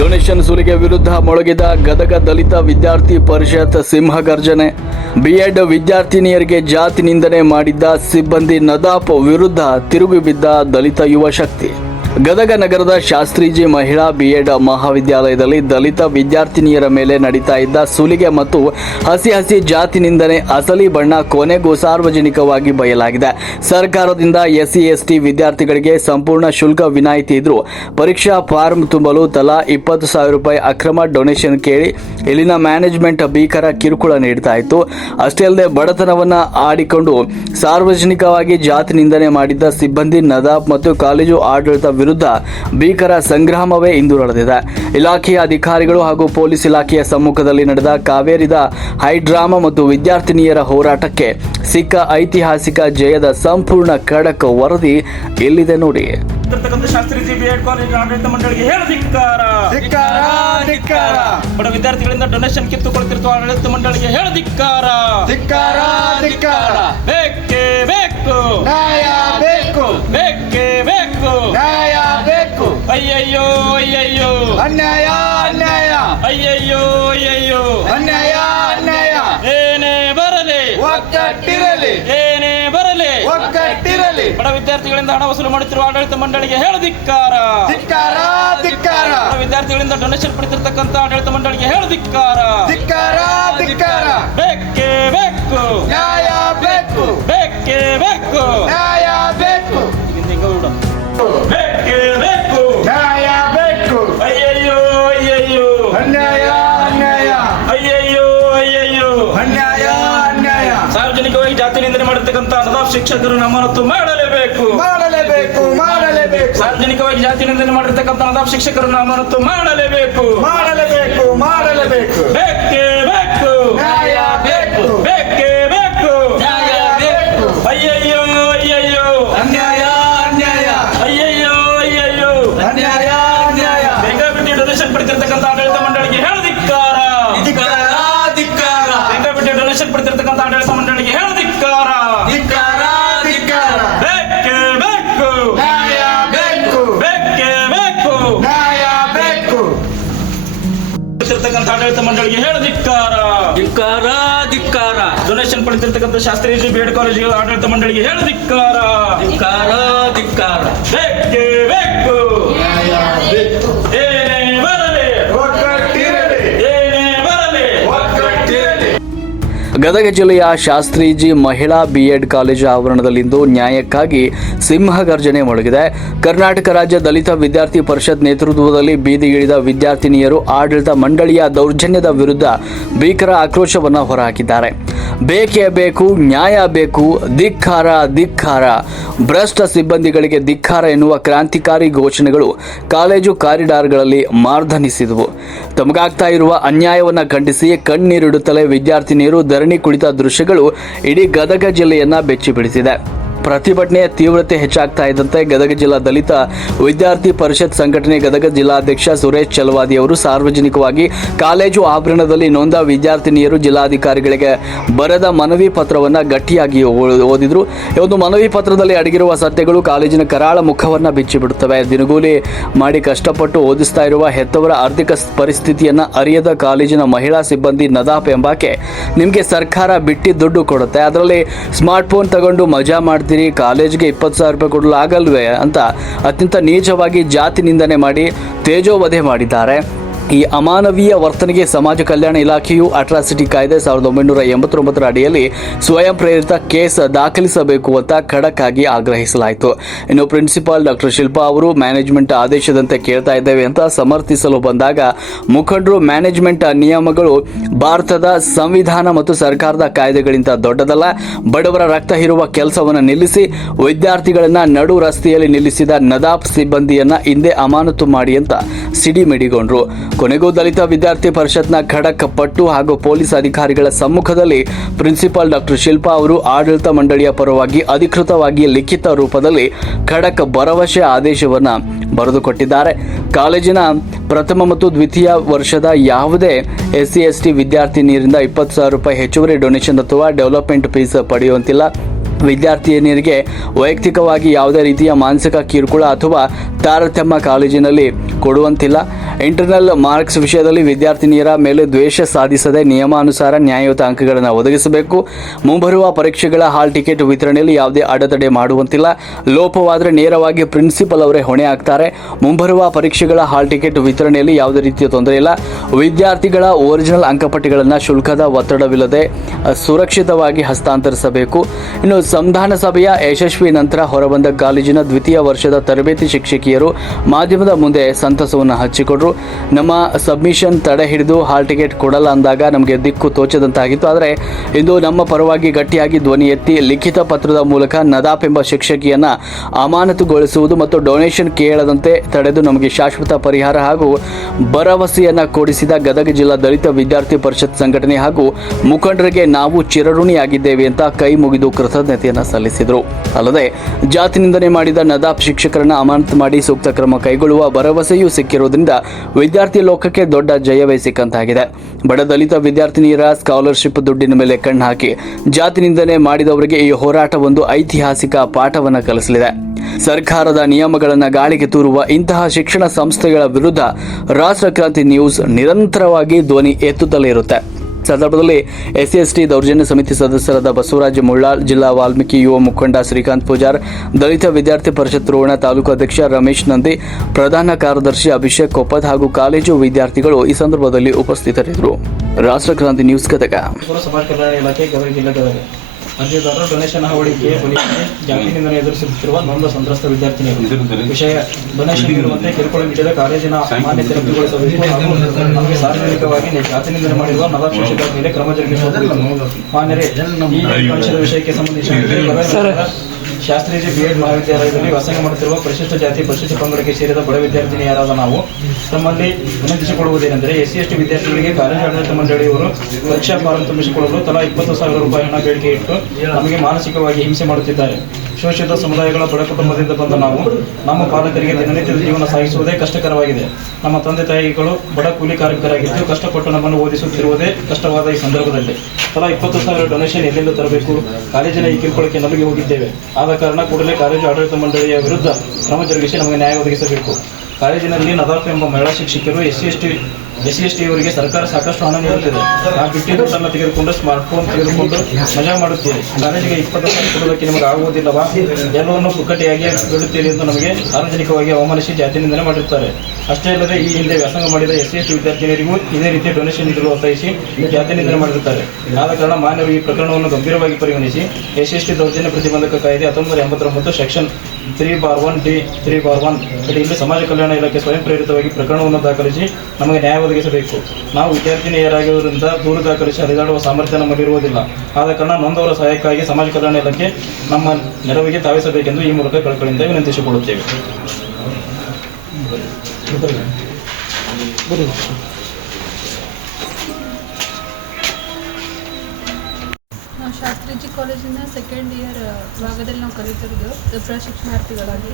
Donation ಸುಲಿಗೆ ವಿರುದ್ಧ ಮೊಳಗಿದ ಗದಗ ದಲಿತ ವಿದ್ಯಾರ್ಥಿ ಪರಿಷತ್ ಸಿಂಹಗರ್ಜನೆ. ಬಿಎಡ್ ವಿದ್ಯಾರ್ಥಿನಿಯರಿಗೆ ಜಾತಿ ನಿಂದನೆ ಮಾಡಿದ್ದ ಸಿಬ್ಬಂದಿ ನದಾಫ್ ವಿರುದ್ಧ ತಿರುಗಿ ಬಿದ್ದ ದಲಿತ ಯುವ ಶಕ್ತಿ. ಗದಗ ನಗರದ ಶಾಸ್ತ್ರೀಜಿ ಮಹಿಳಾ ಬಿಎಡ್ ಮಹಾವಿದ್ಯಾಲಯದಲ್ಲಿ ದಲಿತ ವಿದ್ಯಾರ್ಥಿನಿಯರ ಮೇಲೆ ನಡೀತಾ ಇದ್ದ ಸುಲಿಗೆ ಮತ್ತು ಹಸಿ ಜಾತಿ ನಿಂದನೆ ಅಸಲಿ ಬಣ್ಣ ಕೊನೆಗೂ ಸಾರ್ವಜನಿಕವಾಗಿ ಬಯಲಾಗಿದೆ. ಸರ್ಕಾರದಿಂದ ಎಸ್ಸಿ ಎಸ್ಟಿ ವಿದ್ಯಾರ್ಥಿಗಳಿಗೆ ಸಂಪೂರ್ಣ ಶುಲ್ಕ ವಿನಾಯಿತಿ ಇದ್ರೂ ಪರೀಕ್ಷಾ ಫಾರ್ಮ್ ತುಂಬಲು ತಲಾ 20,000 ರೂಪಾಯಿ ಅಕ್ರಮ ಡೊನೇಷನ್ ಕೇಳಿ ಇಲ್ಲಿನ ಮ್ಯಾನೇಜ್ಮೆಂಟ್ ಭೀಕರ ಕಿರುಕುಳ ನೀಡ್ತಾ ಇತ್ತು. ಅಷ್ಟೇ ಅಲ್ಲದೆ ಬಡತನವನ್ನ ಆಡಿಕೊಂಡು ಸಾರ್ವಜನಿಕವಾಗಿ ಜಾತಿ ನಿಂದನೆ ಮಾಡಿದ್ದ ಸಿಬ್ಬಂದಿ ನದಾಫ್ ಮತ್ತು ಕಾಲೇಜು ಆಡಳಿತ ವಿರುದ್ಧ ಭೀಕರ ಸಂಗ್ರಾಮವೇ ಇಂದು ನಡೆದಿದೆ. ಇಲಾಖೆಯ ಅಧಿಕಾರಿಗಳು ಹಾಗೂ ಪೊಲೀಸ್ ಇಲಾಖೆಯ ಸಮ್ಮುಖದಲ್ಲಿ ನಡೆದ ಕಾವೇರಿದ ಹೈಡ್ರಾಮಾ ಮತ್ತು ವಿದ್ಯಾರ್ಥಿನಿಯರ ಹೋರಾಟಕ್ಕೆ ಸಿಕ್ಕ ಐತಿಹಾಸಿಕ ಜಯದ ಸಂಪೂರ್ಣ ಖಡಕ್ ವರದಿ ಎಲ್ಲಿದೆ ನೋಡಿ. ಶಾಸ್ತ್ರೀಜಿ ಬಿಎಡ್ ಕಾಲೇಜ್ ಆಡಳಿತ ಮಂಡಳಿಗೆ ಧಿಕ್ಕಾರ. ಬಡ ವಿದ್ಯಾರ್ಥಿಗಳಿಂದ ಡೊನೇಷನ್ ಕಿತ್ತುಕೊಳ್ಳುತ್ತಿರುವ ಆಡಳಿತ ಮಂಡಳಿಗೆ ಧಿಕ್ಕಾರ. ಬೇಕೇ ಬೇಕು, ನ್ಯಾಯ ಬೇಕು, ಬೇಕೇ ಬೇಕು, ನ್ಯಾಯ ಬೇಕು. ಅಯ್ಯಯ್ಯೋ ಅಯ್ಯಯ್ಯೋ, ಅನ್ಯಾಯ ಅನ್ಯಾಯ, ಅಯ್ಯಯ್ಯೋ ಅಯ್ಯಯ್ಯೋ, ಅನ್ಯಾಯ ಅನ್ಯಾಯ. ಏನೇ ಬರಲಿ ಒಗ್ಗಟ್ಟಿರಲಿ, ಏನೇ ಬರಲಿ ಒಗ್ಗಟ್ಟಿರಲಿ. ಬಡ ವಿದ್ಯಾರ್ಥಿಗಳಿಂದ ಹಣ ವಸೂಲು ಮಾಡುತ್ತಿರುವ ಆಡಳಿತ ಮಂಡಳಿಗೆ ಧಿಕ್ಕಾರ. ಧಿಕ್ಕಾರ ಧಿಕ್ಕಾರ, ಬಡ ವಿದ್ಯಾರ್ಥಿಗಳಿಂದ ಡೊನೇಷನ್ ಪಡೆದಿರ್ತಕ್ಕಂಥ ಆಡಳಿತ ಮಂಡಳಿಗೆ ಧಿಕ್ಕಾರ. ಧಿಕ್ಕಾರ ಧಿಕ್ಕಾರ. ಬೇಕೇ ಬೇಕು, ನ್ಯಾಯ ಬೇಕು, ಬೇಕೇ ಬೇಕು, ನ್ಯಾಯ ಬೇಕು, ಬೇಕೇ ಬೇಕು, ನ್ಯಾಯ ಬೇಕು. ಅಯ್ಯಯ್ಯೋ ಅಯ್ಯಯ್ಯೋ, ಅನ್ಯಾಯ ಅನ್ಯಾಯ, ಅಯ್ಯಯ್ಯೋ ಅಯ್ಯಯ್ಯೋ, ಅನ್ಯಾಯ ಅನ್ಯಾಯ. ಸಾರ್ವಜನಿಕವಾಗಿ ಜಾತಿ ನಿಂದನೆ ಮಾಡಿರ್ತಕ್ಕಂಥ ನದಾಫ್ ಶಿಕ್ಷಕರನ್ನು ಅಮಾನತು ಮಾಡಲೇಬೇಕು, ಮಾಡಲೇಬೇಕು, ಮಾಡಲೇಬೇಕು, ಸಾರ್ವಜನಿಕವಾಗಿ ಜಾತಿ ನಿಂದನೆ ಮಾಡಿರ್ತಕ್ಕಂಥ ನದಾಫ್ ಶಿಕ್ಷಕರನ್ನು ಅಮಾನತು ಮಾಡಲೇಬೇಕು, ಮಾಡಲೇಬೇಕು, ಮಾಡಲೇಬೇಕು. ಬೇಕೇ ಬೇಕು, ನ್ಯಾಯ ಬೇಕು, ಬೇಕೇ ಬೇಕು, ನ್ಯಾಯ ಬೇಕು. ಅಯ್ಯಯ್ಯೋ ಅಯ್ಯಯ್ಯೋ, ಅನ್ಯಾಯ ಅನ್ಯಾಯ, ಅಯ್ಯಯ್ಯೋ ಅಯ್ಯಯ್ಯೋ, ಅನ್ಯಾಯ ಅನ್ಯಾಯ. ಬೇಕಾಬಿಟ್ಟಿ ಡೊನೇಷನ್ ಪಡೆದಿರ್ತಕ್ಕಂಥ ಆಡಳಿತ ಮಂಡಳಿಗೆ ಧಿಕ್ಕಾರ. ಧಿಕ್ಕಾರ ಧಿಕ್ಕಾರ, ಬೇಕಾಬಿಟ್ಟಿ ಡೊನೇಷನ್ ಪಡೆದಿರ್ತಕ್ಕಂಥ ಆಡಳಿತ ಮಂಡಳಿಗೆ ಧಿಕ್ಕಾರ. ಧಿಕ್ಕಾರ ಧಿಕ್ಕಾರ. ಬೇಕೇ ಬೇಕು, ನ್ಯಾಯ ಬೇಕು, ಬೇಕೇ ಬೇಕು, ನ್ಯಾಯ ಬೇಕು. ಪಡೆದಿರ್ತಕ್ಕಂಥ ಆಡಳಿತ ಮಂಡಳಿಗೆ ಧಿಕ್ಕಾರ. ಧಿಕ್ಕಾರ ಧಿಕ್ಕಾರ, ಡೊನೇಷನ್ ಪಡೆದಿರ್ತಕ್ಕಂಥ ಶಾಸ್ತ್ರೀಜಿ ಬಿಎಡ್ ಕಾಲೇಜ್ ಆಡಳಿತ ಮಂಡಳಿಗೆ ಧಿಕ್ಕಾರ. ಧಿಕ್ಕಾರ ಧಿಕ್ಕಾರ. ಬೇಕೇ ಬೇಕು, ನ್ಯಾಯ ಬೇಕು, ಏನೇ ಬರಲಿ ಒಗ್ಗಟ್ಟಿರಲಿ, ಏನೇ ಬರಲಿ ಒಗ್ಗಟ್ಟಿರಲಿ. ಗದಗ ಜಿಲ್ಲೆಯ ಶಾಸ್ತ್ರೀಜಿ ಮಹಿಳಾ ಬಿಎಡ್ ಕಾಲೇಜು ಆವರಣದಲ್ಲಿಂದು ನ್ಯಾಯಕ್ಕಾಗಿ ಸಿಂಹಗರ್ಜನೆ ಮೊಳಗಿದೆ. ಕರ್ನಾಟಕ ರಾಜ್ಯ ದಲಿತ ವಿದ್ಯಾರ್ಥಿ ಪರಿಷತ್ ನೇತೃತ್ವದಲ್ಲಿ ಬೀದಿಗಿಳಿದ ವಿದ್ಯಾರ್ಥಿನಿಯರು ಆಡಳಿತ ಮಂಡಳಿಯ ದೌರ್ಜನ್ಯದ ವಿರುದ್ಧ ಭೀಕರ ಆಕ್ರೋಶವನ್ನು ಹೊರಹಾಕಿದ್ದಾರೆ. ಬೇಕೇ ಬೇಕು, ನ್ಯಾಯ ಬೇಕು, ಧಿಕ್ಕಾರ ಧಿಕ್ಕಾರ, ಭ್ರಷ್ಟ ಸಿಬ್ಬಂದಿಗಳಿಗೆ ಧಿಕ್ಕಾರ ಎನ್ನುವ ಕ್ರಾಂತಿಕಾರಿ ಘೋಷಣೆಗಳು ಕಾಲೇಜು ಕಾರಿಡಾರ್ಗಳಲ್ಲಿ ಮಾರ್ಧನಿಸಿದವು. ತಮಗಾಗ್ತಾ ಇರುವ ಅನ್ಯಾಯವನ್ನು ಖಂಡಿಸಿ ಕಣ್ಣೀರಿಡುತ್ತಲೇ ವಿದ್ಯಾರ್ಥಿನಿಯರು ಧರಣಿ ಕುಳಿತ ದೃಶ್ಯಗಳು ಇಡೀ ಗದಗ ಜಿಲ್ಲೆಯನ್ನ ಬೆಚ್ಚಿಬಿಡಿಸಿದೆ. ಪ್ರತಿಭಟನೆಯ ತೀವ್ರತೆ ಹೆಚ್ಚಾಗ್ತಾ ಇದ್ದಂತೆ ಗದಗ ಜಿಲ್ಲಾ ದಲಿತ ವಿದ್ಯಾರ್ಥಿ ಪರಿಷತ್ ಸಂಘಟನೆ ಗದಗ ಜಿಲ್ಲಾಧ್ಯಕ್ಷ ಸುರೇಶ್ ಚಲವಾದಿ ಅವರು ಸಾರ್ವಜನಿಕವಾಗಿ ಕಾಲೇಜು ಆವರಣದಲ್ಲಿ ನೊಂದ ವಿದ್ಯಾರ್ಥಿನಿಯರು ಜಿಲ್ಲಾಧಿಕಾರಿಗಳಿಗೆ ಬರೆದ ಮನವಿ ಪತ್ರವನ್ನು ಗಟ್ಟಿಯಾಗಿ ಓದಿದ್ರು. ಈ ಒಂದು ಮನವಿ ಪತ್ರದಲ್ಲಿ ಅಡಗಿರುವ ಸತ್ಯಗಳು ಕಾಲೇಜಿನ ಕರಾಳ ಮುಖವನ್ನು ಬಿಚ್ಚಿಬಿಡುತ್ತವೆ. ದಿನಗೂಲಿ ಮಾಡಿ ಕಷ್ಟಪಟ್ಟು ಓದಿಸ್ತಾ ಇರುವ ಹೆತ್ತವರ ಆರ್ಥಿಕ ಪರಿಸ್ಥಿತಿಯನ್ನ ಅರಿಯದ ಕಾಲೇಜಿನ ಮಹಿಳಾ ಸಿಬ್ಬಂದಿ ನದಾಫ್ ಎಂಬಾಕೆ ನಿಮಗೆ ಸರ್ಕಾರ ಬಿಟ್ಟಿ ದುಡ್ಡು ಕೊಡುತ್ತೆ, ಅದರಲ್ಲಿ ಸ್ಮಾರ್ಟ್ ಫೋನ್ ತಗೊಂಡು ಮಜಾ ಮಾಡ್ತೀರಿ, ಕಾಲೇಜ್ಗೆ 20,000 ರೂಪಾಯಿ ಕೊಡಲು ಆಗಲ್ವೇ ಅಂತ ಅತ್ಯಂತ ನೀಚವಾಗಿ ಜಾತಿ ನಿಂದನೆ ಮಾಡಿ ತೇಜೋವಧೆ ಮಾಡಿದ್ದಾರೆ. ಈ ಅಮಾನವೀಯ ವರ್ತನೆಗೆ ಸಮಾಜ ಕಲ್ಯಾಣ ಇಲಾಖೆಯು ಅಟ್ರಾಸಿಟಿ ಕಾಯ್ದೆ 1989 ಅಡಿಯಲ್ಲಿ ಸ್ವಯಂ ಪ್ರೇರಿತ ಕೇಸ್ ದಾಖಲಿಸಬೇಕು ಅಂತ ಖಡಕ್ ಆಗಿ ಆಗ್ರಹಿಸಲಾಯಿತು. ಇನ್ನು ಪ್ರಿನ್ಸಿಪಾಲ್ ಡಾಕ್ಟರ್ ಶಿಲ್ಪಾ ಅವರು ಮ್ಯಾನೇಜ್ಮೆಂಟ್ ಆದೇಶದಂತೆ ಕೇಳ್ತಾ ಇದ್ದೇವೆ ಅಂತ ಸಮರ್ಥಿಸಲು ಬಂದಾಗ ಮುಖಂಡರು ಮ್ಯಾನೇಜ್ಮೆಂಟ್ ನಿಯಮಗಳು ಭಾರತದ ಸಂವಿಧಾನ ಮತ್ತು ಸರ್ಕಾರದ ಕಾಯ್ದೆಗಳಿಂದ ದೊಡ್ಡದಲ್ಲ, ಬಡವರ ರಕ್ತ ಹೀರುವ ಕೆಲಸವನ್ನು ನಿಲ್ಲಿಸಿ ವಿದ್ಯಾರ್ಥಿಗಳನ್ನ ನಡು ರಸ್ತೆಯಲ್ಲಿ ನಿಲ್ಲಿಸಿದ ನದಾಫ್ ಸಿಬ್ಬಂದಿಯನ್ನ ಹಿಂದೆ ಅಮಾನತು ಮಾಡಿ ಅಂತ ಸಿಡಿಮಿಡಿಗೊಂಡ್ರು. ಕೊನೆಗೂ ದಲಿತ ವಿದ್ಯಾರ್ಥಿ ಪರಿಷತ್ನ ಖಡಕ್ ಪಟ್ಟು ಹಾಗೂ ಪೊಲೀಸ್ ಅಧಿಕಾರಿಗಳ ಸಮ್ಮುಖದಲ್ಲಿ ಪ್ರಿನ್ಸಿಪಾಲ್ ಡಾಕ್ಟರ್ ಶಿಲ್ಪಾ ಅವರು ಆಡಳಿತ ಮಂಡಳಿಯ ಪರವಾಗಿ ಅಧಿಕೃತವಾಗಿ ಲಿಖಿತ ರೂಪದಲ್ಲಿ ಖಡಕ್ ಭರವಸೆ ಆದೇಶವನ್ನು ಬರೆದುಕೊಟ್ಟಿದ್ದಾರೆ. ಕಾಲೇಜಿನ ಪ್ರಥಮ ಮತ್ತು ದ್ವಿತೀಯ ವರ್ಷದ ಯಾವುದೇ SC ST ವಿದ್ಯಾರ್ಥಿನಿಯರಿಂದ 20,000 ರೂಪಾಯಿ ಹೆಚ್ಚುವರಿ ಡೊನೇಷನ್ ಅಥವಾ ಡೆವಲಪ್ಮೆಂಟ್ ಫೀಸ್ ಪಡೆಯುವಂತಿಲ್ಲ. ವಿದ್ಯಾರ್ಥಿನಿಯರಿಗೆ ವೈಯಕ್ತಿಕವಾಗಿ ಯಾವುದೇ ರೀತಿಯ ಮಾನಸಿಕ ಕಿರುಕುಳ ಅಥವಾ ತಾರತಮ್ಯ ಕಾಲೇಜಿನಲ್ಲಿ ಕೊಡುವಂತಿಲ್ಲ. ಇಂಟರ್ನಲ್ ಮಾರ್ಕ್ಸ್ ವಿಷಯದಲ್ಲಿ ವಿದ್ಯಾರ್ಥಿನಿಯರ ಮೇಲೆ ದ್ವೇಷ ಸಾಧಿಸದೆ ನಿಯಮಾನುಸಾರ ನ್ಯಾಯಯುತ ಅಂಕಗಳನ್ನು ಒದಗಿಸಬೇಕು. ಮುಂಬರುವ ಪರೀಕ್ಷೆಗಳ ಹಾಲ್ ಟಿಕೆಟ್ ವಿತರಣೆಯಲ್ಲಿ ಯಾವುದೇ ಅಡೆತಡೆ ಮಾಡುವಂತಿಲ್ಲ. ಲೋಪವಾದರೆ ನೇರವಾಗಿ ಪ್ರಿನ್ಸಿಪಲ್ ಅವರೇ ಹೊಣೆ ಆಗ್ತಾರೆ. ಮುಂಬರುವ ಪರೀಕ್ಷೆಗಳ ಹಾಲ್ ಟಿಕೆಟ್ ವಿತರಣೆಯಲ್ಲಿ ಯಾವುದೇ ರೀತಿಯ ತೊಂದರೆ ಇಲ್ಲ. ವಿದ್ಯಾರ್ಥಿಗಳ ಒರಿಜಿನಲ್ ಅಂಕಪಟ್ಟಿಗಳನ್ನು ಶುಲ್ಕದ ಒತ್ತಡವಿಲ್ಲದೆ ಸುರಕ್ಷಿತವಾಗಿ ಹಸ್ತಾಂತರಿಸಬೇಕು. ಇನ್ನು ಸಂಧಾನ ಸಭೆಯ ಯಶಸ್ವಿ ನಂತರ ಹೊರಬಂದ ಕಾಲೇಜಿನ ದ್ವಿತೀಯ ವರ್ಷದ ತರಬೇತಿ ಶಿಕ್ಷಕಿಯರು ಮಾಧ್ಯಮದ ಮುಂದೆ ಸಂತಸವನ್ನು ಹಂಚಿಕೊಂಡರು. ನಮ್ಮ ಸಬ್ಮಿಷನ್ ತಡೆ ಹಿಡಿದು ಹಾಲ್ ಟಿಕೆಟ್ ಕೊಡಲ್ಲ ಅಂದಾಗ ನಮಗೆ ದಿಕ್ಕು ತೋಚದಂತಾಗಿತ್ತು. ಆದರೆ ಇಂದು ನಮ್ಮ ಪರವಾಗಿ ಗಟ್ಟಿಯಾಗಿ ಧ್ವನಿ ಎತ್ತಿ ಲಿಖಿತ ಪತ್ರದ ಮೂಲಕ ನದಾಫ್ ಎಂಬ ಶಿಕ್ಷಕಿಯನ್ನ ಅಮಾನತುಗೊಳಿಸುವುದು ಮತ್ತು ಡೊನೇಷನ್ ಕೇಳದಂತೆ ತಡೆದು ನಮಗೆ ಶಾಶ್ವತ ಪರಿಹಾರ ಹಾಗೂ ಭರವಸೆಯನ್ನ ಕೊಡಿಸಿದ ಗದಗ ಜಿಲ್ಲಾ ದಲಿತ ವಿದ್ಯಾರ್ಥಿ ಪರಿಷತ್ ಸಂಘಟನೆ ಹಾಗೂ ಮುಖಂಡರಿಗೆ ನಾವು ಚಿರಋಣಿಯಾಗಿದ್ದೇವೆ ಅಂತ ಕೈ ಮುಗಿದು ಕೃತಜ್ಞತೆಯನ್ನು ಸಲ್ಲಿಸಿದರು. ಅಲ್ಲದೆ ಜಾತಿ ನಿಂದನೆ ಮಾಡಿದ ನದಾಫ್ ಶಿಕ್ಷಕರನ್ನು ಅಮಾನತು ಮಾಡಿ ಸೂಕ್ತ ಕ್ರಮ ಕೈಗೊಳ್ಳುವ ಭರವಸೆಯೂ ಸಿಕ್ಕಿರುವುದರಿಂದ ವಿದ್ಯಾರ್ಥಿ ಲೋಕಕ್ಕೆ ದೊಡ್ಡ ಜಯವೇ ಸಿಕ್ಕಂತಾಗಿದೆ. ಬಡ ದಲಿತ ವಿದ್ಯಾರ್ಥಿನಿಯರ ಸ್ಕಾಲರ್ಶಿಪ್ ದುಡ್ಡಿನ ಮೇಲೆ ಕಣ್ಣು ಹಾಕಿ ಜಾತಿ ನಿಂದನೆ ಮಾಡಿದವರಿಗೆ ಈ ಹೋರಾಟ ಒಂದು ಐತಿಹಾಸಿಕ ಪಾಠವನ್ನು ಕಲಿಸಲಿದೆ. ಸರ್ಕಾರದ ನಿಯಮಗಳನ್ನು ಗಾಳಿಗೆ ತೂರುವ ಇಂತಹ ಶಿಕ್ಷಣ ಸಂಸ್ಥೆಗಳ ವಿರುದ್ಧ ರಾಷ್ಟ್ರ ಕ್ರಾಂತಿ ನ್ಯೂಸ್ ನಿರಂತರವಾಗಿ ಧ್ವನಿ ಎತ್ತುತ್ತಲೇ ಇರುತ್ತೆ. ಸಂದರ್ಭದಲ್ಲಿ ಎಸ್ಸಿ ದೌರ್ಜನ್ಯ ಸಮಿತಿ ಸದಸ್ಯರಾದ ಬಸವರಾಜ ಮುಳ್ಳಾಳ್, ಜಿಲ್ಲಾ ವಾಲ್ಮೀಕಿ ಯುವ ಮುಖಂಡ ಶ್ರೀಕಾಂತ್ ಪೂಜಾರ್, ದಲಿತ ವಿದ್ಯಾರ್ಥಿ ಪರಿಷತ್ ರೋಣ ತಾಲೂಕು ಅಧ್ಯಕ್ಷ ರಮೇಶ್ ನಂದಿ, ಪ್ರಧಾನ ಕಾರ್ಯದರ್ಶಿ ಅಭಿಷೇಕ್ ಕೊಪ್ಪದ್ ಹಾಗೂ ಕಾಲೇಜು ವಿದ್ಯಾರ್ಥಿಗಳು ಈ ಸಂದರ್ಭದಲ್ಲಿ ಉಪಸ್ಥಿತರಿದ್ದರು. ರಾಷ್ಟ್ರ ಕ್ರಾಂತಿ ನ್ಯೂಸ್ ಗದಗ. ಸಮಾಜ ಕಲ್ಯಾಣ ಇಲಾಖೆ ಗದಗ ಜಿಲ್ಲೆ ಗದಗ. ಅರ್ಜಿದಾರರು ಡೊನೇಷನ್ ಹೋಳಿಕೆ ಜಾತಿ ನಿಂದನೆ ಎದುರಿಸುತ್ತಿರುವ ನೊಂದ ಸಂತ್ರಸ್ತ ವಿದ್ಯಾರ್ಥಿನಿಯರು. ವಿಷಯ: ಡೊನೇಷನ್ ನೀಡುವಂತೆ ಕಿರುಕುಳ ನೀಡಿದ ಕಾಲೇಜಿನ ಮಾನ್ಯತೆ ರದ್ದುಗೊಳಿಸಬೇಕು ಹಾಗೂ ನಮಗೆ ಸಾರ್ವಜನಿಕವಾಗಿ ಜಾತಿ ನಿಂದನೆ ಮಾಡಿರುವ ನದಾಫ್ ಶಿಕ್ಷಕರ ಮೇಲೆ ಕ್ರಮ ಜರುಗಿಸಬೇಕು. ಮಾನ್ಯರೇ, ಈ ಅಂಶದ ವಿಷಯಕ್ಕೆ ಸಂಬಂಧಿಸಿದ ಶಾಸ್ತ್ರೀಜಿ BEd ಮಹಾವಿದ್ಯಾಲಯದಲ್ಲಿ ವ್ಯಾಸಂಗ ಮಾಡುತ್ತಿರುವ ಪರಿಶಿಷ್ಟ ಜಾತಿ ಪರಿಶಿಷ್ಟ ಪಂಗಡಕ್ಕೆ ಸೇರಿದ ಬಡ ವಿದ್ಯಾರ್ಥಿನಿಯರಾದ ನಾವು ತಮ್ಮಲ್ಲಿ ವಿನಂತಿಸಿಕೊಳ್ಳುವುದೇನೆಂದರೆ SC/ST ವಿದ್ಯಾರ್ಥಿಗಳಿಗೆ ಕಾಲೇಜು ಆಡಳಿತ ಮಂಡಳಿಯವರು ಪರೀಕ್ಷಾ ಫಾರಂ ತುಂಬಿಸಿಕೊಳ್ಳಲು ತಲಾ 20,000 ರೂಪಾಯಿ ಹಣ ಬೇಡಿಕೆ ಇಟ್ಟು ನಮಗೆ ಮಾನಸಿಕವಾಗಿ ಹಿಂಸೆ ಮಾಡುತ್ತಿದ್ದಾರೆ. ಶೋಷಿತ ಸಮುದಾಯಗಳ ಬಡ ಕುಟುಂಬದಿಂದ ಬಂದ ನಾವು ನಮ್ಮ ಪಾಲಕರಿಗೆ ದಿನನಿತ್ಯದ ಜೀವನ ಸಾಗಿಸುವುದೇ ಕಷ್ಟಕರವಾಗಿದೆ. ನಮ್ಮ ತಂದೆ ತಾಯಿಗಳು ಬಡ ಕೂಲಿ ಕಾರ್ಮಿಕರಾಗಿದ್ದು ಕಷ್ಟಪಟ್ಟು ನಮ್ಮನ್ನು ಓದಿಸುತ್ತಿರುವುದೇ ಕಷ್ಟವಾದ ಈ ಸಂದರ್ಭದಲ್ಲಿ ತಲಾ 20,000 ಡೊನೇಷನ್ ಎಲ್ಲಿಂದ ತರಬೇಕು? ಕಾಲೇಜಿನ ಈ ಕಿರುಕುಳಕ್ಕೆ ನಲುಗಿ ಹೋಗಿದ್ದೇವೆ. ಆದ ಕಾರಣ ಕೂಡಲೇ ಕಾಲೇಜು ಆಡಳಿತ ಮಂಡಳಿಯ ವಿರುದ್ಧ ಕ್ರಮ ಜರುಗಿಸಿ ನಮಗೆ ನ್ಯಾಯ ಒದಗಿಸಬೇಕು. ಕಾಲೇಜಿನಲ್ಲಿ ನದಾಫ್ ಎಂಬ ಮಹಿಳಾ ಶಿಕ್ಷಕರು SC/ST ಅವರಿಗೆ ಸರ್ಕಾರ ಸಾಕಷ್ಟು ಹಣ ನೀಡುತ್ತಿದೆ. ಆ ಬಿಟ್ಟಿ ದುಡ್ಡನ್ನು ತೆಗೆದುಕೊಂಡು ಸ್ಮಾರ್ಟ್ಫೋನ್ ತೆಗೆದುಕೊಂಡು ಮಜಾ ಮಾಡುತ್ತೀರಿ. ಕಾಲೇಜಿಗೆ 20,000 ಕೊಡೋದಕ್ಕೆ ನಿಮಗೆ ಆಗುವುದಿಲ್ಲವಾ? ಎಲ್ಲವನ್ನು ಪುಕ್ಕಟೆಯಾಗಿ ಬಿಡುತ್ತೀರಿ ಎಂದು ನಮಗೆ ಸಾರ್ವಜನಿಕವಾಗಿ ಅವಮಾನಿಸಿ ಜಾತಿ ನಿಂದನೆ ಮಾಡಿರುತ್ತಾರೆ. ಅಷ್ಟೇ ಅಲ್ಲದೆ ಈ ಹಿಂದೆ ವ್ಯಾಸಂಗ ಮಾಡಿದ SC/ST ವಿದ್ಯಾರ್ಥಿನಿಯರಿಗೂ ಇದೇ ರೀತಿ ಡೊನೇಷನ್ ನೀಡಲು ಒತ್ತಾಯಿಸಿ ಜಾತಿ ನಿಂದನೆ ಮಾಡಿರುತ್ತಾರೆ. ಆದ ಕಾರಣ ಮಾನ್ಯರು ಈ ಪ್ರಕರಣವನ್ನು ಗಂಭೀರವಾಗಿ ಪರಿಗಣಿಸಿ SC/ST ದೌರ್ಜನ್ಯ ಪ್ರತಿಬಂಧಕ ಕಾಯ್ದೆ 1989 ಸೆಕ್ಷನ್ 3/1D 3/1 ಅಡಿಯಲ್ಲಿ ಸಮಾಜ ಕಲ್ಯಾಣ ಇಲಾಖೆ ಸ್ವಯಂ ಪ್ರೇರಿತವಾಗಿ ಪ್ರಕರಣವನ್ನು ದಾಖಲಿಸಿ ನಮಗೆ ನ್ಯಾಯ ಒದಗಿಸಬೇಕು. ನಾವು ವಿದ್ಯಾರ್ಥಿನಿಯರಾಗಿರುವುದರಿಂದ ದೂರು ದಾಖಲಿಸಿ ಹರಿದಾಡುವ ಸಾಮರ್ಥ್ಯ ನಮ್ಮಲ್ಲಿರುವುದಿಲ್ಲ. ಆದ ಕಾರಣ ನೊಂದವರ ಸಹಾಯಕ್ಕಾಗಿ ಸಮಾಜ ಕಲ್ಯಾಣ ಇಲಾಖೆ ನಮ್ಮ ನೆರವಿಗೆ ಧಾವಿಸಬೇಕೆಂದು ಈ ಮೂಲಕ ಕಳಕಳಿಯಿಂದ ವಿನಂತಿಸಿಕೊಳ್ಳುತ್ತೇವೆ. ನಾವು ಶಾಸ್ತ್ರೀಜಿ ಕಾಲೇಜಿನ ಸೆಕೆಂಡ್ ಇಯರ್ ಭಾಗದಲ್ಲಿ ನಾವು ಕಲಿತಿರೋದು ಪ್ರಶಿಕ್ಷಣಾರ್ಥಿಗಳಾಗಿ.